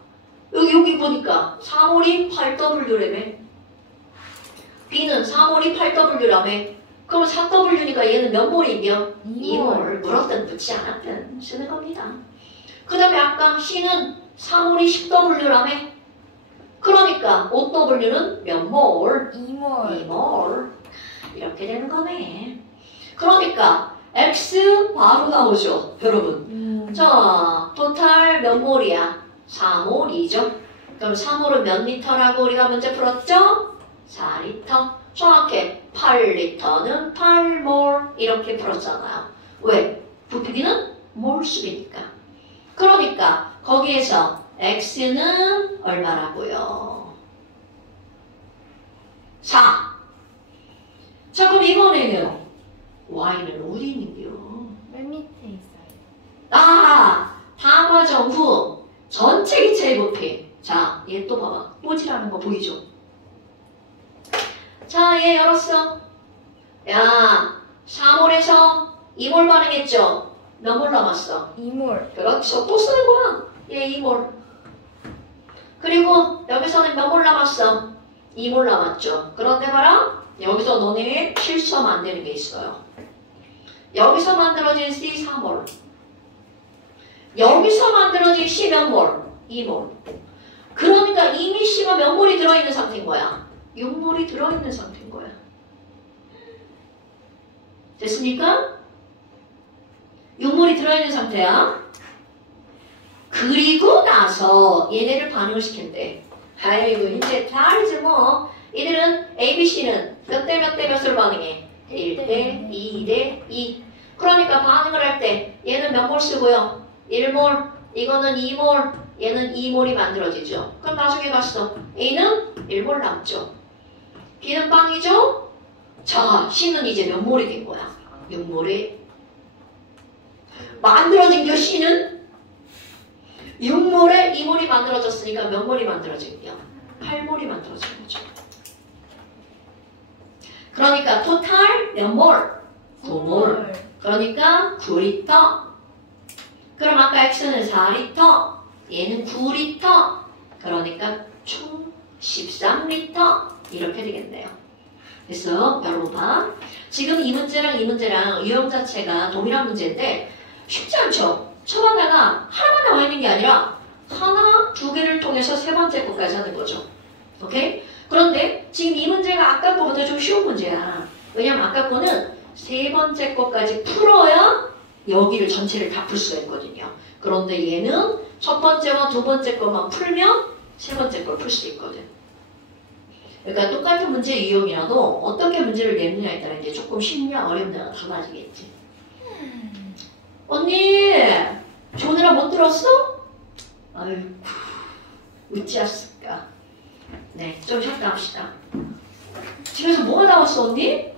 여기 보니까 3몰이 8W라며. B는 3몰이 8W라며. 그럼 4W니까 얘는 몇 몰이며? 2몰. 물었든 묻지 않았든 쓰는 겁니다. 그 다음에 아까 C는 3몰이 10W라며. 그러니까 5W는 몇 몰? 2몰. 2몰. 이렇게 되는 거네. 그러니까 X 바로 나오죠, 여러분. 자, 토탈 몇 몰이야? 4몰이죠. 그럼 4몰은 몇 리터라고 우리가 문제 풀었죠? 4리터. 정확해. 8리터는 8몰 이렇게 풀었잖아요. 왜? 부피는 몰수니까. 그러니까 거기에서 X는 얼마라고요? 4. 자, 그럼 이번에는 Y는 어디 있는겨? 맨 밑에 있어요. 아, 다 과정 후 전체 기체의 부피. 자, 얘 또 봐봐. 뽀지라는 거 보이죠? 자, 얘 열었어. 야, 4몰에서 2몰 반응했죠? 몇 몰 남았어? 2몰. 그렇죠. 또 쓰는 거야. 얘 2몰. 그리고 여기서는 몇 몰 남았어? 2몰 남았죠. 그런데 봐라. 여기서 너네 실수하면 안 되는 게 있어요. 여기서 만들어진 C 4몰. 여기서 만들어진 C 몇 몰? 2몰. 그러니까 이미 C가 몇 몰이 들어있는 상태인 거야? 6몰이 들어있는 상태인 거야. 됐습니까? 6몰이 들어있는 상태야. 그리고 나서 얘네를 반응을 시킨대. 아이고 이제 다 알지 뭐. 이들은 ABC는 몇 대 몇 대 몇으로 반응해? 1대 2대 2. 그러니까 반응을 할 때 얘는 몇 몰 쓰고요? 1몰. 이거는 2몰. 얘는 2몰이 만들어지죠. 그럼 나중에 봤어. A는 1몰 남죠. B는 빵이죠? 자, C는 이제 몇 몰이 된 거야? 6몰이 만들어진 게 C는 6몰에 2몰이 만들어졌으니까 몇 몰이 만들어진 거야? 8몰이 만들어진 거죠. 그러니까 토탈 몇 몰? 9몰. 그러니까 9리터. 그럼 아까 X는 4리터, 얘는 9리터. 그러니까 총 13리터. 이렇게 되겠네요. 그래서 여러분 봐. 지금 이 문제랑 이 문제랑 유형 자체가 동일한 문제인데 쉽지 않죠? 첫 하나가 하나만 나와 있는 게 아니라 하나, 두 개를 통해서 세 번째 것까지 하는 거죠. 오케이? 그런데 지금 이 문제가 아까 거보다 좀 쉬운 문제야. 왜냐면 아까 거는 세 번째 것까지 풀어야 여기를 전체를 다 풀 수가 있거든요. 그런데 얘는 첫 번째와 두 번째 것만 풀면 세 번째 걸 풀 수 있거든. 그러니까 똑같은 문제 유형이라도 어떻게 문제를 내느냐에 따라 이제 조금 쉽냐 어렵냐가 달라지겠지. 언니 조느라 못 들었어? 아이고 어찌 했을까. 네, 좀 잠깐합시다. 집에서 뭐가 나왔어 언니?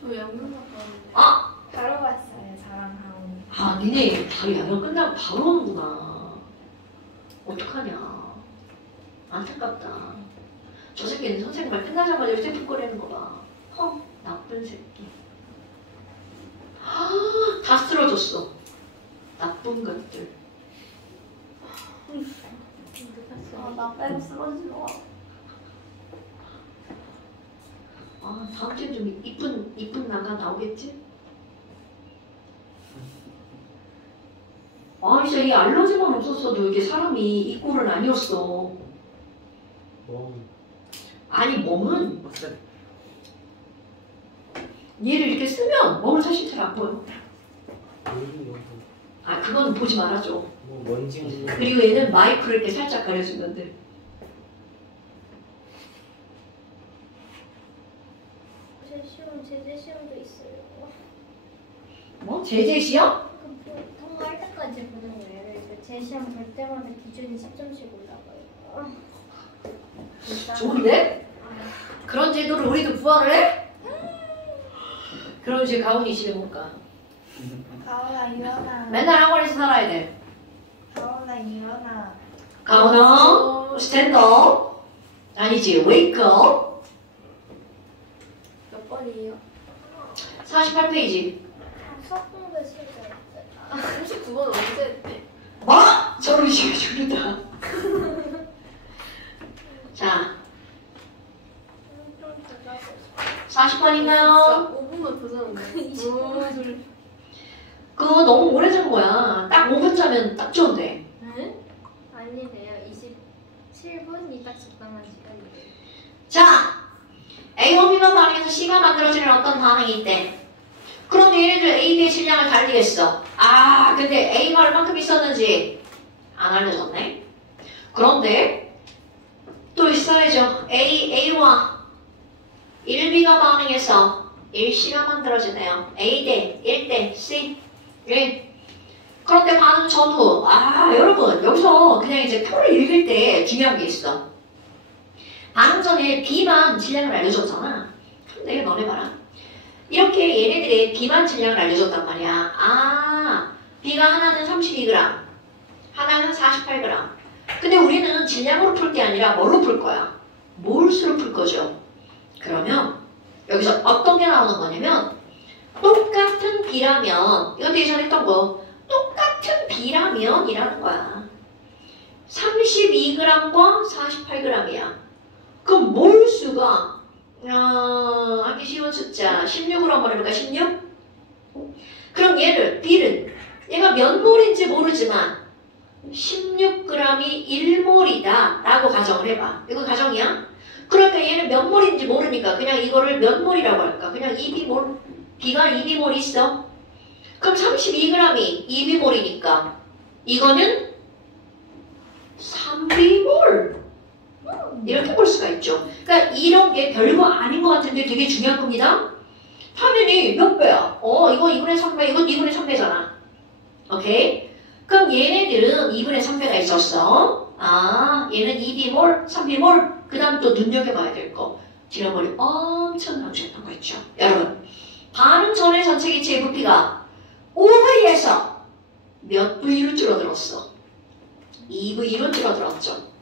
저 양념 갔다는데. 아! 바로 왔어요, 저랑 가온이. 아 니네 바로 야경 끝나고 바로 오는구나. 어떡하냐. 안타깝다. 저 새끼는 선생님 말 끝나자마자 휴대폰 꺼내는 거 봐. 나쁜 새끼. 다 쓰러졌어. 나쁜 것들. 나 빼고 쓰러지러 와. 다음 주에 좀 이쁜 나가 나오겠지? 진짜 이 알러지만 없었어도 이게 사람이 이 꼴은 아니었어. 아니 몸은 얘를 이렇게 쓰면 몸은 사실 잘 안 보여. 그거는 보지 말아줘. 먼지. 그리고 얘는 마이크를 이렇게 살짝 가려주는데. 제 시험, 제재 시험도 있어요. 뭐? 제재 시험? 통과할 때까지 보는 거예요. 제 시험 볼 때마다 기준이 10점씩 올라가요. 좋은데? 그런 제도를 우리도 부활을 해? 그럼 이제 가훈이 집에 못 가. 가온아 일어나. 맨날 학원에서 살아야 돼. 가온아 일어나. 가훈아 스탠드업. 아니지 웨이크업. 몇 번이에요? 48페이지. 수학 공부했을 때 39번은 언제 했대? 뭐? 저런 식으로 죽는다. 자, 40번인가요? 5분만 더 자는데. 그거 너무 오래전 거야. 딱 5분 자면 딱 좋은데. 네? 아니래요. 27분이 딱 적당한 시간이래요. 자, A1, B가 반응해서 C가 만들어지는 어떤 반응이 있대. 그런데 얘네들 A, B의 질량을 달리했어. 근데 A가 얼만큼 있었는지 안 알려줬네. 그런데 또 있어야죠. A와 1B가 반응해서 1C가 만들어지네요. A 대 1 대 C. 1. 그런데 반응 전후. 여러분 여기서 그냥 이제 표를 읽을 때 중요한 게 있어. 반응 전에 B만 질량을 알려줬잖아. 근데 너네 봐라. 이렇게 얘네들의 B만 질량을 알려줬단 말이야. B가 하나는 32g, 하나는 48g. 근데 우리는 질량으로 풀 게 아니라 뭘로 풀 거야? 몰수로 풀 거죠. 그러면 여기서 어떤 게 나오는 거냐면 똑같은 B라면, 이것도 예전에 했던 거, 똑같은 B라면 이라는 거야. 32g과 48g이야. 그럼 몰수가 하기 쉬운 숫자 16으로 한번 해볼까? 16? 그럼 얘를 B를 얘가 몇 몰인지 모르지만 16g이 1몰이다 라고 가정을 해봐. 이거 가정이야? 그러니까 얘는 몇 몰인지 모르니까 그냥 이거를 몇 몰이라고 할까? 그냥 2B몰. B가 2B몰 있어. 그럼 32g이 2B몰이니까 이거는 3B몰. 이렇게 볼 수가 있죠. 그러니까 이런 게 별거 아닌 것 같은데 되게 중요한 겁니다. 화면이 몇 배야? 이거 2분의 3배, 이건 2분의 3배잖아. 오케이? 그럼 얘네들은 2분의 3배가 있었어. 얘는 2B몰, 3B몰. 그 다음 또 눈여겨봐야 될 거. 지난번에 엄청 나오셨던 거 있죠. 여러분, 반응 전의 전체 기체의 부피가 5V에서 몇 V로 줄어들었어? 2V로 줄어들었죠.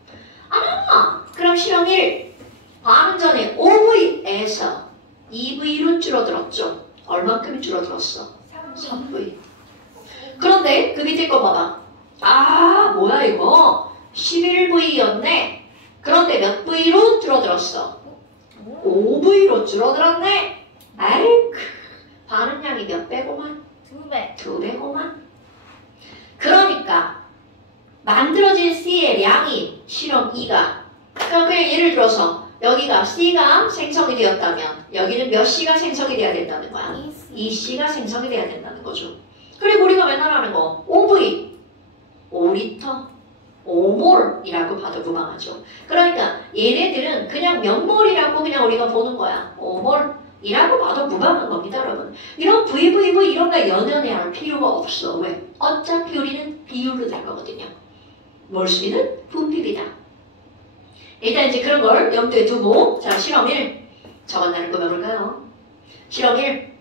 그럼 실험 1. 반응 전에 5V에서 2V로 줄어들었죠. 얼만큼 줄어들었어? 3V. 그런데 그 밑에 거 봐봐. 뭐야 이거? 11V였네. 그런데 몇 V로 줄어들었어? 5V로 줄어들었네. 아이쿠. 반응량이 몇 배고만? 2배. 2배고만. 그러니까 만들어진 C의 양이 실험 2가. 그럼 그냥 예를 들어서 여기가 C가 생성이 되었다면 여기는 몇 C가 생성이 돼야 된다는 거야? 2C가 생성이 돼야 된다는 거죠. 그리고 우리가 맨날 하는 거 5V 5리터 5몰이라고 봐도 무방하죠. 그러니까 얘네들은 그냥 몇 몰이라고 그냥 우리가 보는 거야. 5몰이라고 봐도 무방한 겁니다, 여러분. 이런 VVV 이런 거 연연해할 필요가 없어. 왜? 어차피 우리는 비율로 될 거거든요. 몰수비는 부피비다. 일단 이제 그런 걸 염두에 두고 자 실험 1 적어내는 거 해볼까요? 실험 1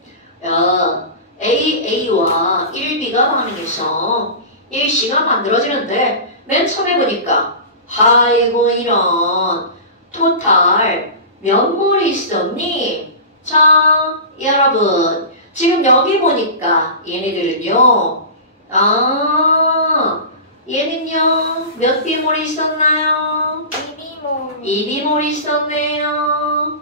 A와 1B가 반응해서 1C가 만들어지는데 맨 처음에 보니까 아이고 이런 토탈 몇 몰이 있었니? 자 여러분 지금 여기 보니까 얘네들은요 얘는요 몇 비몰이 있었나요? 2비몰. 2비몰이 있었네요.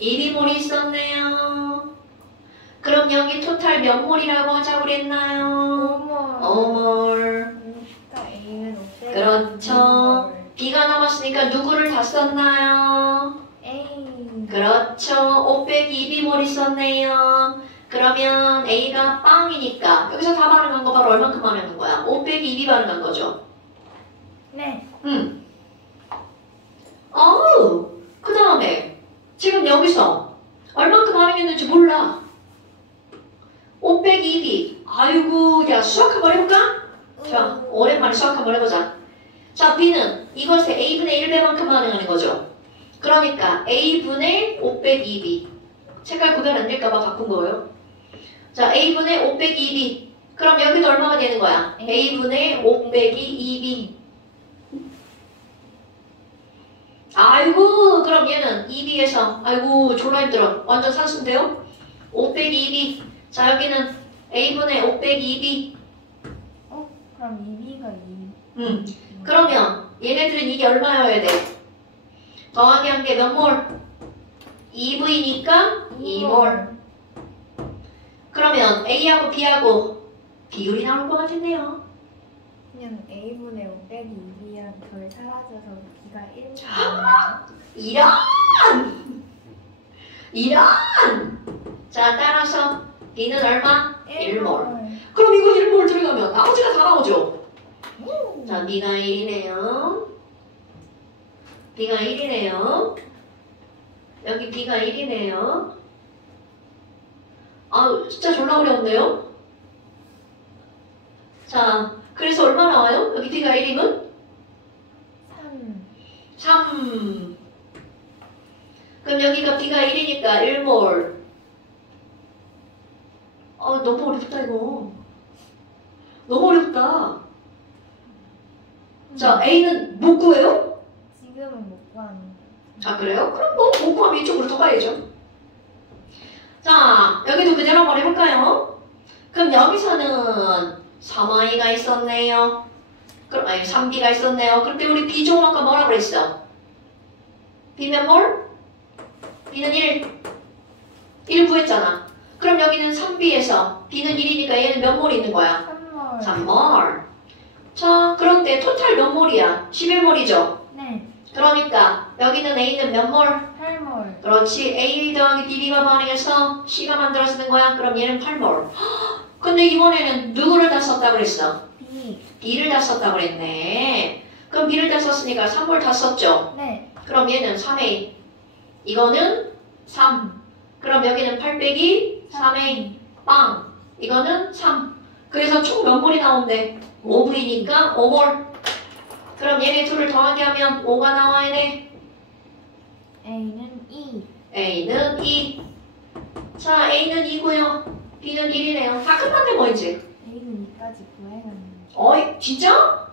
2비몰이 있었네요. 그럼 여기 토탈 몇 몰이라고 하자고 그랬나요? 5몰. 5몰. A는 5. 그렇죠. B가 남았으니까 누구를 다 썼나요? A. 그렇죠. 5 빼기 2비몰이 썼네요. 그러면 A가 빵이니까 여기서 다 반응한 거 바로 얼만큼 반응한 거야? 5 빼기 2B 반응한 거죠. 네. 그 다음에 지금 여기서 얼만큼 반응했는지 몰라. 5 빼기 2B. 아이고, 야 수학 한번 해볼까? 자, 오랜만에 수학 한번 해보자. 자, B는 이것의 A분의 1배만큼 반응하는 거죠. 그러니까 A분의 5 빼기 2B. 색깔 구별 안 될까봐 바꾼 거예요. 자, A분의 5 빼기 2B. 그럼 여기도 얼마가 되는 거야? A분의 5 빼기 2B. 아이고 그럼 얘는 2B에서 아이고 졸라 힘들어. 완전 산수인데요? 5 빼기 2B. 자 여기는 A분의 5 빼기 2B. 그럼 2B가 2. 그러면 얘네들은 이게 얼마여야 돼? 더하기 한 게 몇 몰? 2V니까 2몰. 그러면 A하고 B하고 비율이 나올 것 같은데요. 그냥 A분의 5 빼기 2B랑 별 사라져서 B가 1. 이런! 자 따라서 B는 얼마? 1몰. 1몰. 그럼 이거 1몰 들어가면 나머지가 다 나오죠? 자 B가 1이네요. B가 1이네요. 여기 B가 1이네요. 아 진짜 졸라 어려운데요? 자 그래서 얼마 나와요? 여기 B가 1이면? 3. 그럼 여기가 B가 1이니까 1몰. 너무 어렵다 이거. 너무 어렵다. 자 A는 못 구해요? 지금은 못 구하는데. 아 그래요? 그럼 뭐 못 구하면 이쪽으로 더 가야죠. 자 여기도 그대로 한번 해볼까요? 그럼 여기서는 3i가 있었네요. 그럼 3b가 있었네요. 그때 우리 B 조금 아까 뭐라 그랬어? B 몇 몰? B는 1 구했잖아. 그럼 여기는 3B에서 B는 1이니까 얘는 몇 몰이 있는 거야? 3몰. 3몰. 자, 그런데 토탈 몇 몰이야? 11몰이죠? 네. 그러니까 여기는 A는 몇 몰? 8몰. 그렇지. A 더하기 BB가 반응해서 C가 만들어지는 거야. 그럼 얘는 8몰. 근데 이번에는 누구를 다 썼다 그랬어? B. B를 다 썼다 그랬네. 그럼 B를 다 썼으니까 3몰 다 썼죠? 네. 그럼 얘는 3A. 이거는 3. 그럼 여기는 8 빼기 3A. 빵. 이거는 3. 그래서 총 몇 몰이 나온대? 5V니까 5몰. 그럼 얘네 둘을 더하게 하면 5가 나와야 돼. A는 2. A는 2. 자, A는 2고요. B는 1이네요. 다 끝났네 뭐 이제. A는 2까지 구해놨는데. 어이, 진짜?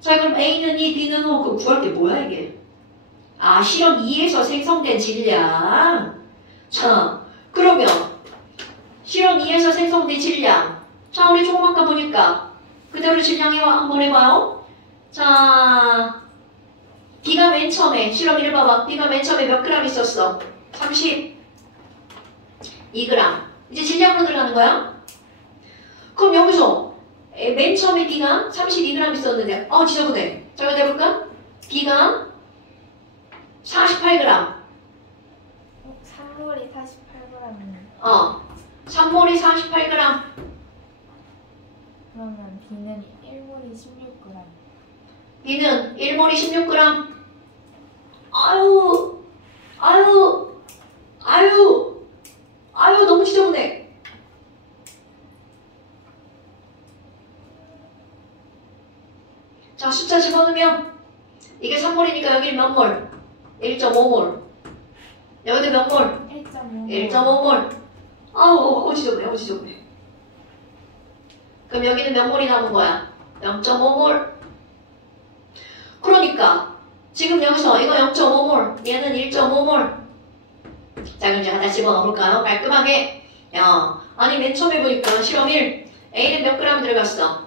자, 그럼 A는 2, B는 5. 그럼 구할 게 뭐야 이게? 아, 실험 2에서 생성된 질량. 자, 그러면 실험 2에서 생성된 질량. 자, 우리 조금 아까 보니까 그대로 질량 한번 해봐요. 자, B가 맨 처음에 실험 1 봐봐. B가 맨 처음에 몇 그램 있었어? 32g. 이제 질량으로 들어가는 거야? 그럼 여기서 맨 처음에 B가 32g 있었는데 지저분해. 자, 이거 해볼까? B가 48g. 3몰이 48g이네. 3몰이 3몰이 48g. 그러면 B는 1몰이 16g. B는 1몰이 16g. 아유, 아유, 아유, 아유, 너무 지저분해. 자, 숫자 집어넣으면 이게 3몰이니까 여기는 몇 몰? 1.5몰. 여기는 몇 몰? 1.5몰. 1.5몰. 아우, 지저분해, 지저분해. 그럼 여기는 몇 몰이 남은 거야? 0.5몰. 그러니까 지금 여기서 이거 0.5몰, 얘는 1.5몰. 자, 그럼 이제 하나 집어넣어볼까요? 깔끔하게. 야, 아니 맨 처음에 보니까 실험 1. A는 몇 그램 들어갔어?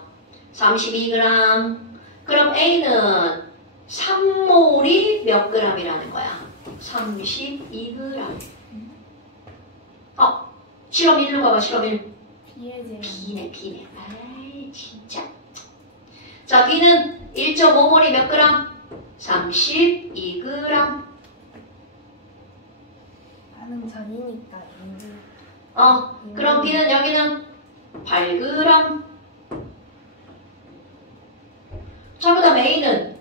32g. 그럼 A는 3몰이 몇 g이라는 거야? 32g. 실험 1로 가봐, 실험 1. B의 제곱. B네. 아이, 진짜. 자, B는 1.5몰이 몇 그램? 32g. 반응 전이니까 2. 그럼 B는 여기는 8g. 자, 그 다음 A는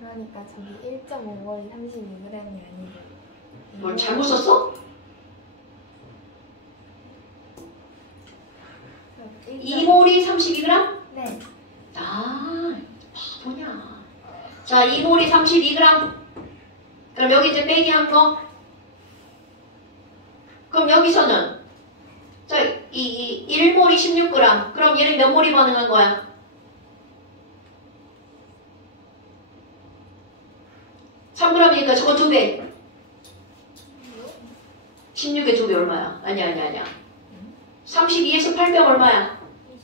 그러니까 저기 1.5몰이 32g이 아니고. 뭘 잘못 썼어? 2몰이 32g? 네. 아, 바보냐. 자, 2몰이 32g. 그럼 여기 이제 빼기 한 거. 그럼 여기서는 자, 이 1몰이 16g. 그럼 얘는 몇 몰이 반응한 거야? 3g이니까 저거 2배. 16의 2배 얼마야? 아니야. 32에서 8배 얼마야?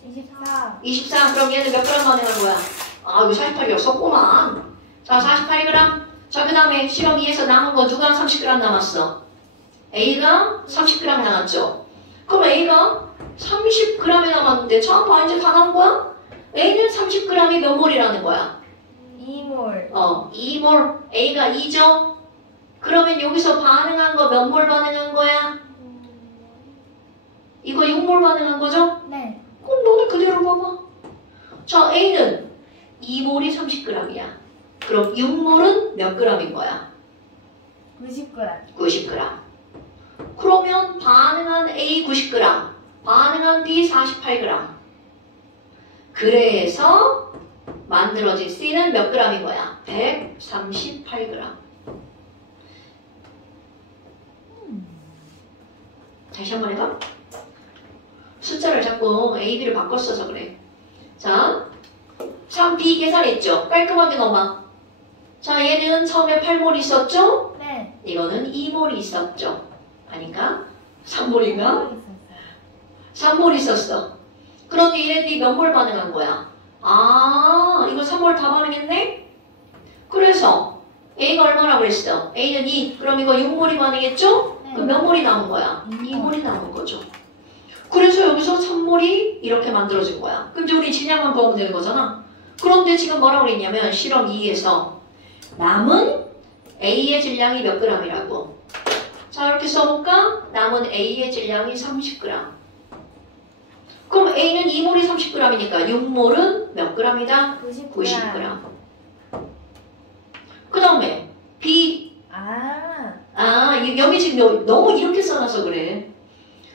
24. 24. 그럼 얘는 몇 그램 반응한 거야? 아, 여기 48이 없었구만. 자, 48g. 자, 그 다음에 실험 2에서 남은 거 누가 30g 남았어? A가 30g 남았죠? 그럼 A가 30g이 남았는데 자, 봐, 이제 다 나온 거야? A는 30g이 몇 몰이라는 거야? 2몰. 2몰. A가 2죠? 그러면 여기서 반응한 거 몇 몰 반응한 거야? 이거 6몰 반응한 거죠? 네. 그럼 너는 그대로 봐봐. 자, A는 2몰이 30g이야. 그럼 6몰은 몇 g인 거야? 90g. 90g. 그러면 반응한 A 90g, 반응한 B 48g. 그래서 만들어진 C는 몇 g인 거야? 138g. 다시 한번 해봐. 숫자를 자꾸 A, B를 바꿔 써서 그래. 자, 3B 계산했죠? 깔끔하게 넣어봐. 자, 얘는 처음에 8몰 있었죠? 네. 이거는 2몰이 있었죠? 아닌가? 3몰인가? 3몰 있었어요. 3몰 있었어. 그런데 얘네들이 몇 몰 반응한 거야? 아, 이거 3몰 다 반응했네? 그래서 A가 얼마라고 그랬어? A는 2. 그럼 이거 6몰이 반응했죠? 네. 그럼 몇 몰이 남은 거야? 2몰. 2몰이 남은 거죠. 그래서 여기서 3몰이 이렇게 만들어진 거야. 그럼 이제 우리 질량만 보면 되는 거잖아. 그런데 지금 뭐라고 그랬냐면 실험 2에서 남은 A의 질량이 몇 g이라고. 자, 이렇게 써볼까? 남은 A의 질량이 30g. 그럼 A는 2몰이 30g이니까 6몰은 몇 g이다? 90g. 그 다음에 B. 여기 지금 너무 이렇게 써놔서 그래.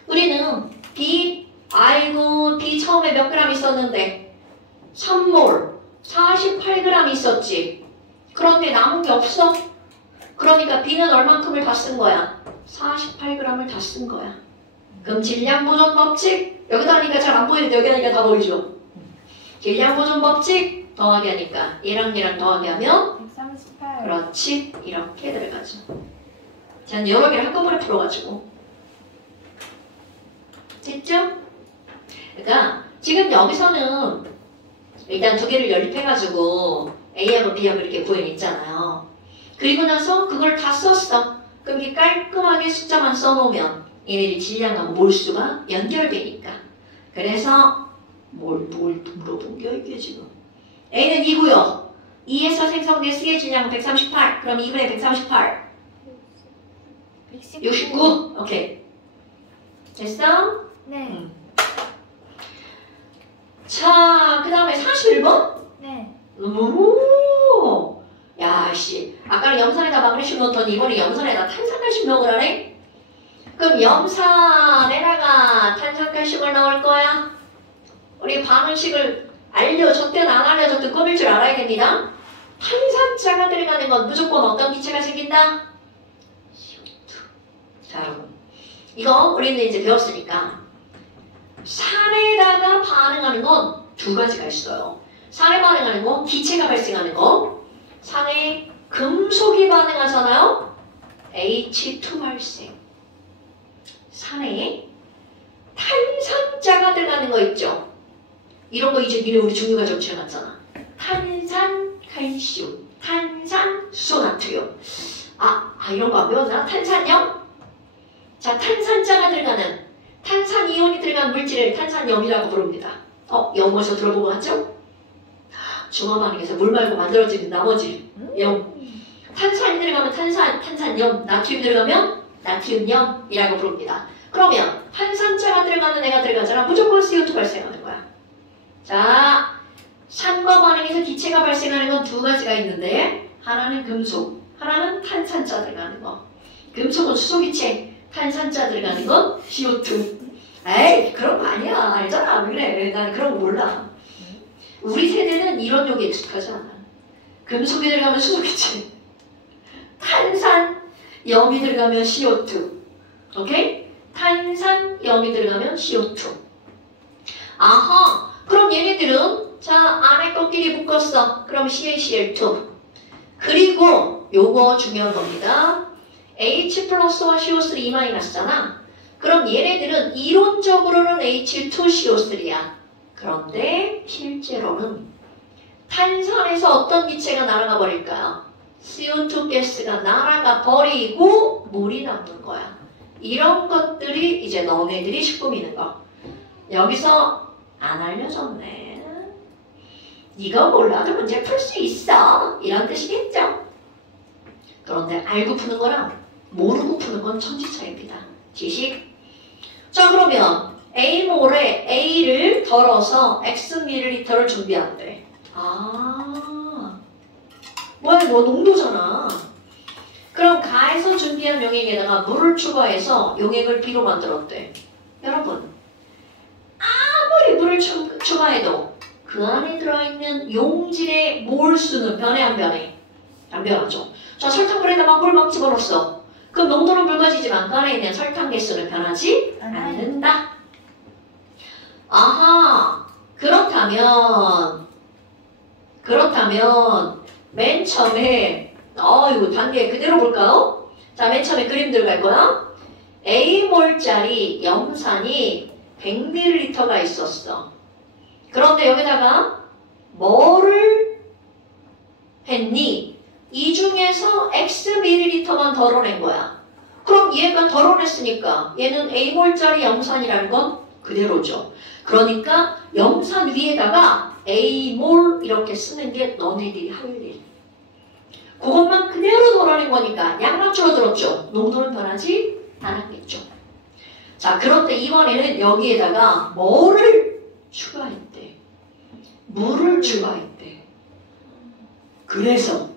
우리는 B, 아이고, B 처음에 몇 g 있었는데 3몰, 48g 있었지. 그런데 남은 게 없어. 그러니까 B는 얼만큼을 다 쓴 거야? 48g을 다 쓴 거야. 그럼 질량 보존 법칙, 여기다 하니까 잘 안 보이는데 여기다 하니까 다 보이죠? 질량 보존 법칙 더하기 하니까 얘랑 얘랑 더하기 하면 138. 그렇지, 이렇게 들어가죠. 저는 여러 개를 한꺼번에 풀어가지고 됐죠? 그러니까 지금 여기서는 일단 두 개를 연립해가지고 A하고 B하고 이렇게 구해냈잖아요. 그리고 나서 그걸 다 썼어. 그럼 이렇게 깔끔하게 숫자만 써놓으면 얘네들이 질량하고 몰수가 연결되니까. 그래서 뭘 물어본 게 이게 지금. A는 2고요. 2에서 생성된 C의 질량은 138. 그럼 2분의 138. 69. 오케이. 됐어? 네. 자, 그 다음에 41번? 네. 오! 야, 씨. 아까는 염산에다 마그네슘 넣었더니 이번에 염산에다 탄산칼슘 넣으라 그래? 그럼 염산에다가 탄산칼슘을 넣을 거야? 우리 반응식을 알려줬든 안 알려줬든 꾸밀 줄 알아야 됩니다. 탄산자가 들어가는 건 무조건 어떤 기체가 생긴다? CO2. 자, 여러분. 이거 우리는 이제 배웠으니까 산에다가 반응하는 건 두 가지가 있어요. 산에 반응하는 건 기체가 발생하는 거. 산에 금속이 반응하잖아요. H2 발생. 산에 탄산자가 들어가는 거 있죠. 이런 거 이제 니네 우리 중류과정 지나갔잖아. 탄산 칼슘, 탄산 수소나트륨. 이런 거 안 배웠나? 탄산염? 자, 탄산자가 들어가는 탄산 이온이 들어간 물질을 탄산염이라고 부릅니다. 영어에서 들어본 거 같죠? 중화반응에서 물 말고 만들어지는 나머지 염. 탄산이 들어가면 탄산염, 나트륨 들어가면 나트륨염이라고 부릅니다. 그러면 탄산자가 들어가는 애가 들어가잖아. 무조건 CO2 발생하는 거야. 자, 산과 반응에서 기체가 발생하는 건 두 가지가 있는데 하나는 금속, 하나는 탄산자 들어가는 거. 금속은 수소기체, 탄산자 들어가는 건 CO2. 에이, 그런 거 아니야. 알잖아. 왜 그래? 난 그런 거 몰라. 우리 세대는 이런 용에 익숙하지 않아. 금속이 들어가면 수소기체, 탄산염이 들어가면 CO2. 오케이? 탄산염이 들어가면 CO2. 아하, 그럼 얘네들은 자, 안에 것끼리 묶었어. 그럼 CaCl2. 그리고 요거 중요한 겁니다. H 플러스와 CO3 E 마이너스잖아. 그럼 얘네들은 이론적으로는 H2CO3야. 그런데 실제로는 탄산에서 어떤 기체가 날아가 버릴까요? CO2 가스가 날아가 버리고 물이 남는 거야. 이런 것들이 이제 너네들이 시꾸미는 거. 여기서 안 알려줬네. 이거 몰라도 문제 풀 수 있어. 이런 뜻이겠죠? 그런데 알고 푸는 거랑 모르고 푸는 건 천지차이입니다. 지식? 자, 그러면 A몰에 A를 덜어서 X ml를 준비한대. 뭐야, 이거 농도잖아. 그럼 가에서 준비한 용액에다가 물을 추가해서 용액을 B로 만들었대. 여러분, 아무리 물을 추가해도 그 안에 들어있는 용질의 몰수는 변해 안 변해? 안 변하죠. 자, 설탕물에다가 물 막 집어넣었어. 그럼 농도는 묽어지지만 그 안에 있는 설탕 개수는 변하지 않는다. 아하, 그렇다면 맨 처음에 이거 단계 그대로 볼까요? 자, 맨 처음에 그림 들어갈 거야. A몰짜리 염산이 100ml가 있었어. 그런데 여기다가 뭐를 했니? 이 중에서 X ml만 덜어낸 거야. 그럼 얘가 덜어냈으니까 얘는 A몰짜리 염산이라는 건 그대로죠. 그러니까 염산 위에다가 A몰 이렇게 쓰는 게 너네들이 할 일. 그것만 그대로 덜어낸 거니까 양만 줄어들었죠. 농도는 변하지 않았겠죠. 자, 그런데 이번에는 여기에다가 뭐를 추가했대? 물을 추가했대. 그래서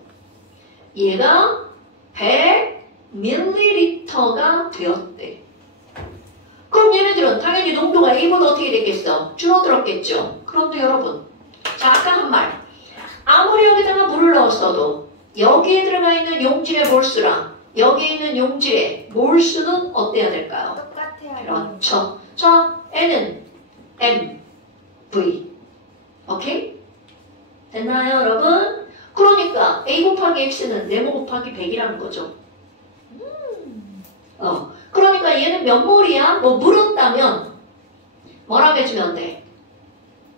얘가 100ml가 되었대. 그럼 얘네들은 당연히 농도가 A보다 어떻게 되겠어? 줄어들었겠죠. 그런데 여러분, 자, 아까 한 말. 아무리 여기다가 물을 넣었어도 여기에 들어가 있는 용질의 몰수랑 여기에 있는 용질의 몰수는 어때야 될까요? 똑같아요. 그렇죠. 자, N은 M, V. 오케이? 됐나요, 여러분? 그러니까 A 곱하기 X는 네모 곱하기 100이라는 거죠. 그러니까 얘는 몇 몰이야? 뭐 물었다면 뭐라고 해주면 돼?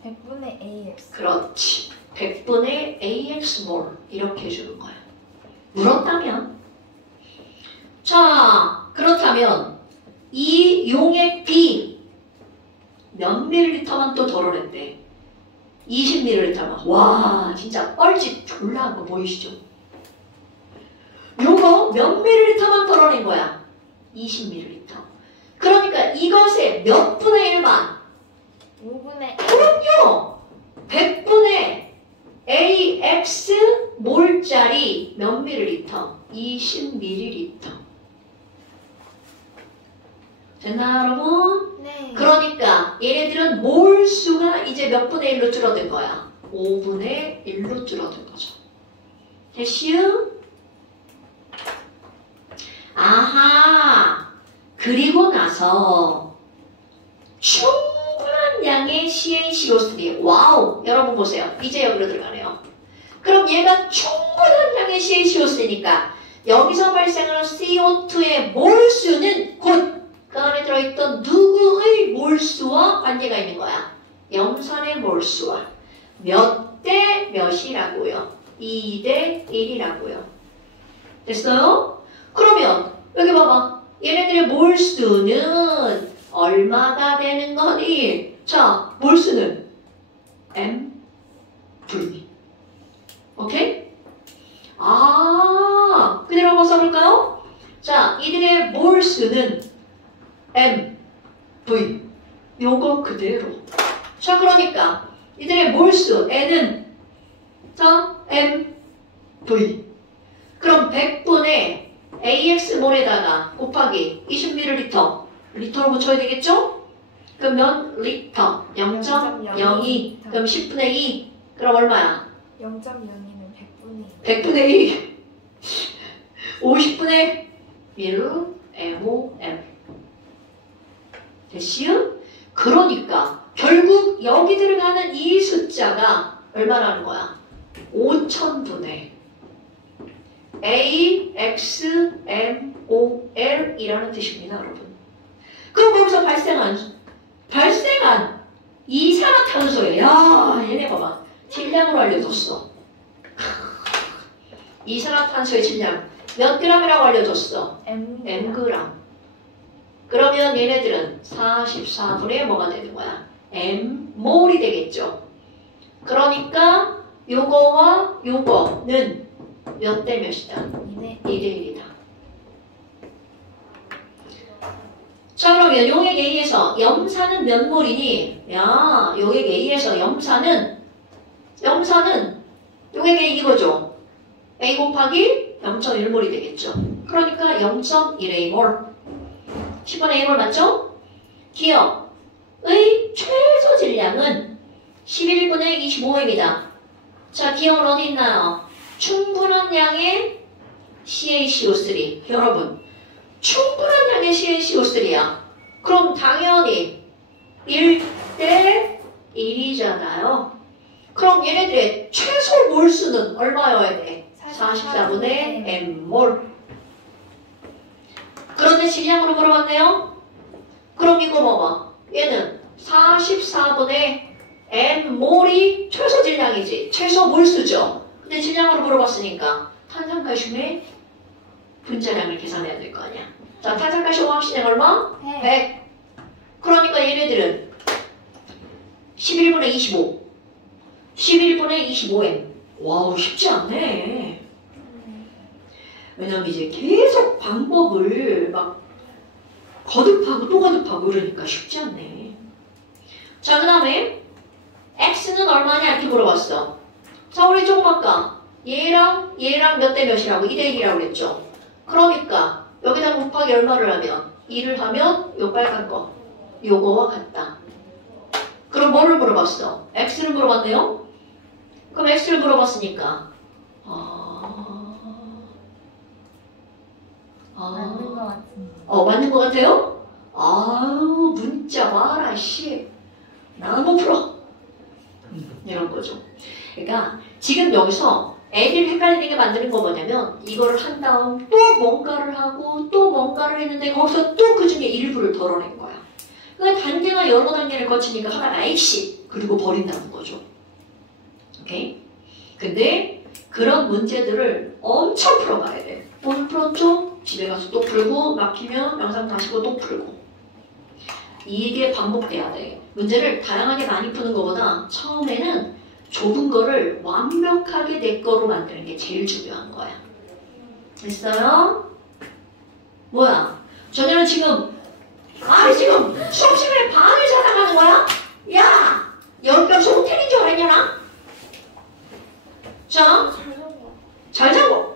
100분의 AX. 그렇지. 100분의 AX몰 이렇게 해주는 거야. 물었다면. 자, 그렇다면 이 용액 B 몇 밀리터만 또 덜어냈대. 20ml만. 와, 진짜 뻘짓 졸라 한 거 보이시죠? 요거 몇 밀리터만 덜어낸 거야. 20ml. 그러니까 이것의 몇 분의 1만? 5분의 그럼요. 100분의 AX 몰짜리 몇 밀리리터? 20ml. 됐나요, 여러분? 네. 그러니까 얘네들은 몰수가 이제 몇 분의 1로 줄어든 거야? 5분의 1로 줄어든 거죠. 됐슈? 아하. 그리고 나서 충분한 양의 CaCO3. 와우. 여러분 보세요. 이제 여기로 들어가네요. 그럼 얘가 충분한 양의 CaCO3니까 여기서 발생하는 CO2의 몰수는 곧 그 안에 들어있던 누구의 몰수와 관계가 있는 거야? 염산의 몰수와. 몇 대 몇이라고요? 2대 1이라고요. 됐어요? 그러면 여기 봐봐. 얘네들의 몰수는 얼마가 되는 거니? 자, 몰수는 MV. 오케이? 아, 그대로 한번 써볼까요? 자, 이들의 몰수는 MV. 요거 그대로. 자, 그러니까 이들의 몰수 N은 자, MV. 그럼 100분의 AX몰에다가 곱하기 20ml. 리터로 붙여야 되겠죠? 그럼 몇 리터? 0.02. 그럼 10분의 2. 그럼 얼마야? 0.02는 100분의 100분의 2. 50분의 1 MOL. 됐시요? 그러니까 결국 여기 들어가는 이 숫자가 얼마라는 거야? 5000분의 AXMOL이라는 뜻입니다, 여러분. 그럼 거기서 발생한 이산화탄소에, 야, 얘네 봐봐. 질량으로 알려줬어. 이산화탄소의 질량 몇 g이라고 알려줬어? mg. 그러면 얘네들은 44분의 뭐가 되는 거야? mmol이 되겠죠. 그러니까 요거와 요거는 몇 대 몇이다? 2대 1이다. 자, 그러면 용액 A에서 염산은 몇 몰이니? 야, 용액 A에서 염산은 용액 A 이거죠. A 곱하기 0.1몰이 되겠죠. 그러니까 0.1Amol. 10분의 Amol 맞죠? 기억의 최소 질량은 11분의 25입니다. 자, 기억은 어디 있나요? 충분한 양의 CaCO3. 여러분, 충분한 양의 CaCO3야. 그럼 당연히 1대 1이잖아요. 그럼 얘네들의 최소 몰수는 얼마여야 돼? 44분의 Mmol. 그런데 질량으로 물어봤네요. 그럼 이거 봐봐. 얘는 44분의 Mmol이 최소 질량이지. 최소 몰수죠. 근데 질량으로 물어봤으니까 탄산칼슘의 분자량을 계산해야 될 거 아니야. 자, 탄산칼슘 화학식량 얼마? 100. 그러니까 얘네들은 11분의 25. 11분의 25M. 와우, 쉽지 않네. 왜냐면 이제 계속 방법을 막 거듭하고 또 거듭하고 그러니까 쉽지 않네. 자, 그 다음에 X는 얼마냐 이렇게 물어봤어. 자, 우리 조금 아까 얘랑 몇 대 몇이라고 2대 1이라고 그랬죠. 그러니까 여기다 곱하기 얼마를 하면 2를 하면 요 빨간 거 요거와 같다. 그럼 뭐를 물어봤어? X를 물어봤네요. 그럼 X를 물어봤으니까 맞는 것 같은데. 맞는 것 같아요? 아우, 문자 봐라, 씨. 나무 풀어. 이런 거죠. 그러니까 지금 여기서 애들 헷갈리게 만드는 거 뭐냐면 이거를 한 다음 또 뭔가를 하고 또 뭔가를 했는데 거기서 또 그 중에 일부를 덜어낸 거야. 그러니까 단계가 여러 단계를 거치니까 하나가 X 그리고 버린다는 거죠. 오케이? 근데 그런 문제들을 엄청 풀어가야 돼. 오늘 풀었죠? 집에 가서 또 풀고 막히면 영상 다시 보고 또 풀고. 이게 반복돼야 돼. 문제를 다양하게 많이 푸는 것보다 처음에는 좁은 거를 완벽하게 내 거로 만드는 게 제일 중요한 거야. 됐어요? 뭐야? 전혀는 지금 지금 수업 시간에 반을 자랑하는 거야? 야! 여기까지 호텔인 줄 알았냐 나? 자, 잘 자고.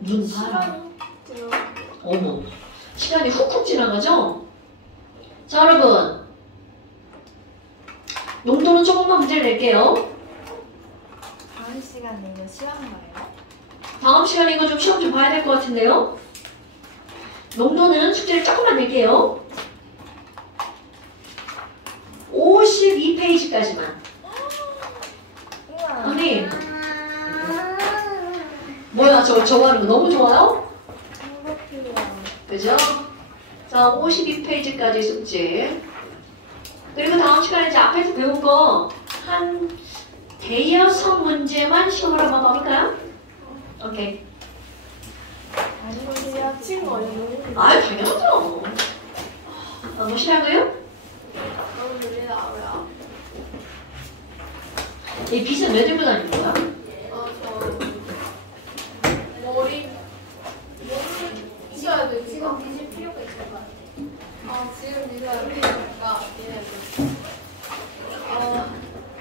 눈 봐라. 어머, 시간이 훅훅 지나가죠? 자, 여러분. 농도는 조금만 문제를 낼게요. 다음 시간에 이거 시험인가요? 다음 시간에 이거 좀 시험 좀 봐야 될 것 같은데요? 농도는 숙제를 조금만 낼게요. 52페이지까지만. 우와. 언니, 뭐야, 저거 하는 거 너무 좋아요? 행복해요. 그죠? 자, 52페이지까지 숙제. 그리고 다음 시간에 이제 앞에서 배운 거 한 대여섯 문제만 시험을 한번 봐볼까요? 오케이. 아니고 실력 친구 어려워. 당연하죠. 뭐 싫어하고요? 너무 놀리다 왜요? 이 빗은 왜 들고 다니는 거야? 저 머리 있어야 돼. 지금 뒤질 필요가 있을 것 같아. 지금 있어야 되니까 얘네들